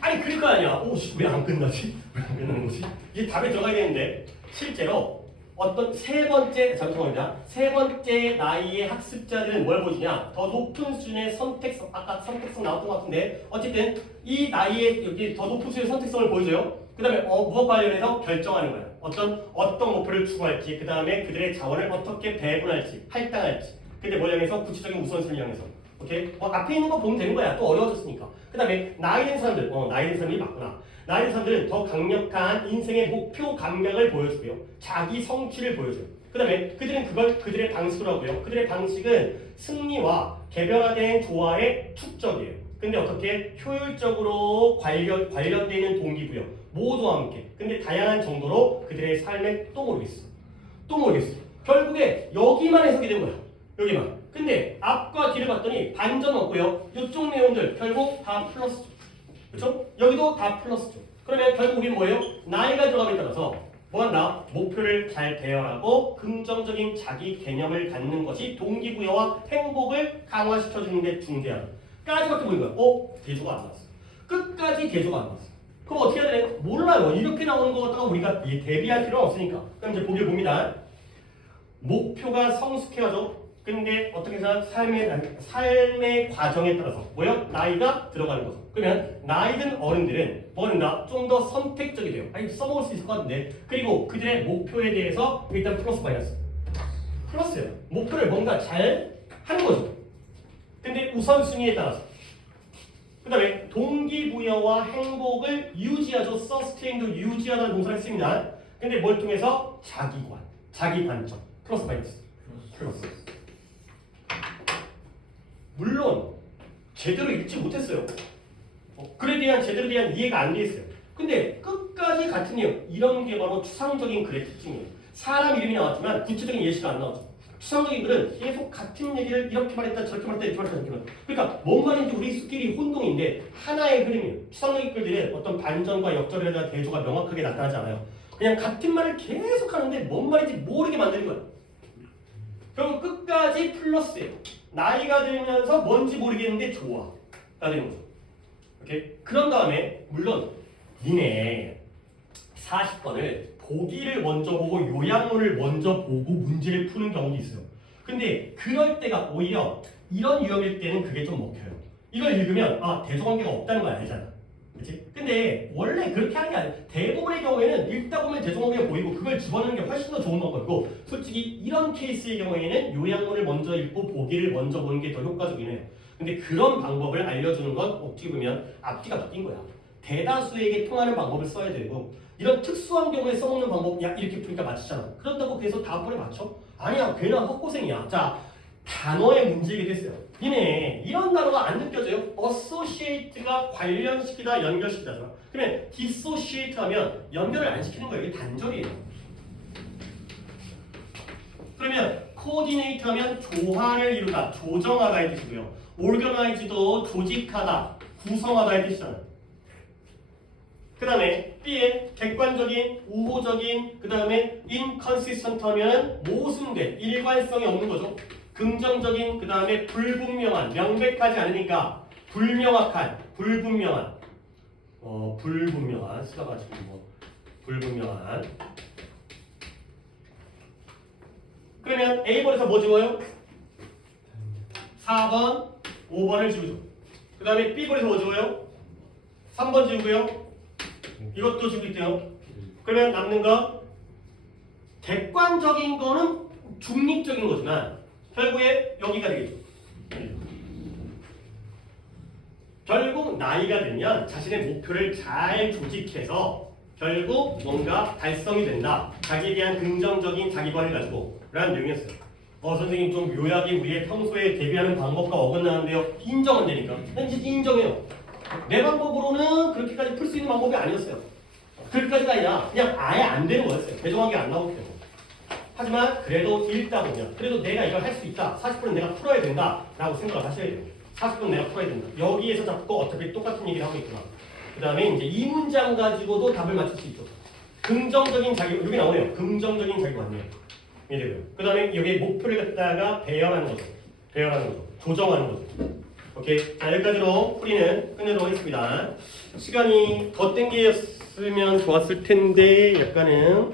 아니 그럴 거 아니야. 오씨 왜 안 끝나지? 왜 안 끝나는 거지? 이게 답에 들어가야 되는데 실제로 어떤 세 번째 나이의 학습자들은 뭘 보여주냐? 더 높은 수준의 선택성, 아까 선택성 나왔던 것 같은데 어쨌든 이 나이에 여기 더 높은 수준의 선택성을 보여줘요. 그 다음에 무엇 관련해서 결정하는 거야. 어떤 목표를 추구할지, 그 다음에 그들의 자원을 어떻게 배분할지, 할당할지. 근데 뭘 향해서? 구체적인 우선순위를 향해서. 오케이? 앞에 있는 거 보면 되는 거야. 또 어려워졌으니까. 그 다음에 나이 든 사람들, 나이 든 사람이 맞구나. 나이 든 사람들은 더 강력한 인생의 목표 감각을 보여주고요. 자기 성취를 보여줘요. 그 다음에 그들은 그걸 그들의 방식으로 하고요. 그들의 방식은 승리와 개별화된 조화의 축적이에요. 근데 어떻게? 효율적으로 관련되어 있는 동기부여 모두와 함께. 근데 다양한 정도로 그들의 삶에 또 모르겠어. 결국에 여기만 해석이 된 거야. 여기만. 근데 앞과 뒤를 봤더니 반전 없고요. 이쪽 내용들 결국 다 플러스죠. 그렇죠? 여기도 다 플러스죠. 그러면 결국 우리는 뭐예요? 나이가 들어감에 따라서 뭐한다? 목표를 잘 배열하고 긍정적인 자기 개념을 갖는 것이 동기부여와 행복을 강화시켜주는 데 중대하다. 까지밖에 보인 거야. 대조가 안 나왔어. 끝까지 대조가 안 나왔어. 그럼 어떻게 해야 돼? 몰라요. 이렇게 나오는 거 갖다가 우리가 대비할 필요는 없으니까. 그럼 이제 보기를 봅니다. 목표가 성숙해야죠. 근데 어떻게 해서 삶의 과정에 따라서 뭐요? 나이가 들어가는 거죠. 그러면 나이 든 어른들은 뭐는가? 좀 더 선택적이 돼요. 써먹을 수 있을 것 같은데. 그리고 그들의 목표에 대해서 일단 플러스 마이너스. 플러스예요. 목표를 뭔가 잘 하는 거죠. 근데 우선순위에 따라서. 그 다음에 동기부여와 행복을 유지하죠. 서스테인도 유지하다는 동사를 씁니다. 근데 뭘 통해서? 자기관, 자기 관점. 플러스 마이너스. 플러스. 물론 제대로 읽지 못했어요. 글에 대한 제대로 대한 이해가 안 돼 있어요. 근데 끝까지 같은 내용. 이런 게 바로 추상적인 글의 특징이에요. 사람 이름이 나왔지만 구체적인 예시가 안 나오죠. 추상적인 글은 계속 같은 얘기를 이렇게 말했다 저렇게 말했다 이렇게 말했다 이렇게 말했다. 그러니까 뭔 말인지 우리끼리 혼동인데 하나의 흐름이에요. 추상적인 글들은 어떤 반전과 역전에 대한 대조가 명확하게 나타나지 않아요. 그냥 같은 말을 계속 하는데 뭔 말인지 모르게 만드는 거예요. 결국 끝까지 플러스예요. 나이가 들면서 뭔지 모르겠는데 좋아가 되는 거죠. 오케이? 그런 다음에 물론 니네 40번을 보기를 먼저 보고 요약문을 먼저 보고 문제를 푸는 경우도 있어요. 근데 그럴 때가 오히려 이런 유형일 때는 그게 좀 먹혀요. 이걸 읽으면 대조관계가 없다는 걸 알잖아. 그치? 근데 원래 그렇게 하는 게 아니야. 대부분의 경우에는 읽다 보면 대조관계가 보이고 그걸 집어넣는 게 훨씬 더 좋은 방법이고 솔직히 이런 케이스의 경우에는 요약문을 먼저 읽고 보기를 먼저 보는 게 더 효과적이긴 해요. 근데 그런 방법을 알려주는 건 어떻게 보면 앞뒤가 바뀐 거야. 대다수에게 통하는 방법을 써야 되고 이런 특수한 경우에 써먹는 방법 이렇게 푸니까 맞추잖아. 그런다고 그래서 다음번에 맞춰? 아니야. 괜한 헛고생이야. 자, 단어의 문제이기도 했어요. 니네 이런 단어가 안 느껴져요? associate가 관련시키다, 연결시키다잖아. 그러면 dissociate 하면 연결을 안 시키는 거예요. 이게 단절이에요. 그러면 coordinate 하면 조화를 이루다, 조정하다의 뜻이고요. organize도 조직하다, 구성하다의 뜻이잖아. 그 다음에 B에 객관적인, 우호적인, 그 다음에 inconsistent 하면 모순된, 일관성이 없는 거죠. 긍정적인, 그 다음에 불분명한, 명백하지 않으니까 불명확한, 불분명한, 불분명한, 쓰다가지고 불분명한. 그러면 A번에서 뭐 지워요? 4번, 5번을 지우죠. 그 다음에 B번에서 뭐 지워요? 3번 지우고요. 이것도 지우고 있대요. 그러면 남는 거 객관적인 거는 중립적인 거지만 결국에 여기가 되겠죠. 결국 나이가 들면 자신의 목표를 잘 조직해서 결국 뭔가 달성이 된다. 자기에 대한 긍정적인 자기관을 가지고 라는 내용이었어요. 선생님 좀 요약이 우리의 평소에 대비하는 방법과 어긋나는데요. 인정은 되니까. 이제 인정해요. 내 방법으로는 그렇게까지 풀 수 있는 방법이 아니었어요. 그렇게까지가 아니라 그냥 아예 안 되는 거였어요. 배정하기 안 나오기 때문에. 하지만 그래도 읽다보면 그래도 내가 이걸 할 수 있다. 40%는 내가 풀어야 된다. 라고 생각을 하셔야 돼요. 40%는 내가 풀어야 된다. 여기에서 자꾸 어차피 똑같은 얘기를 하고 있구나. 그 다음에 이제 이 문장 가지고도 답을 맞출 수 있죠. 긍정적인 자기, 여기 나오네요. 긍정적인 자기관념. 이래요. 그 다음에 여기 목표를 갖다가 배열하는 거죠. 배열하는 거죠. 조정하는 거죠. 오케이. 자, 여기까지로 풀이는 끝내도록 하겠습니다. 시간이 더 땡겼으면 좋았을 텐데, 약간은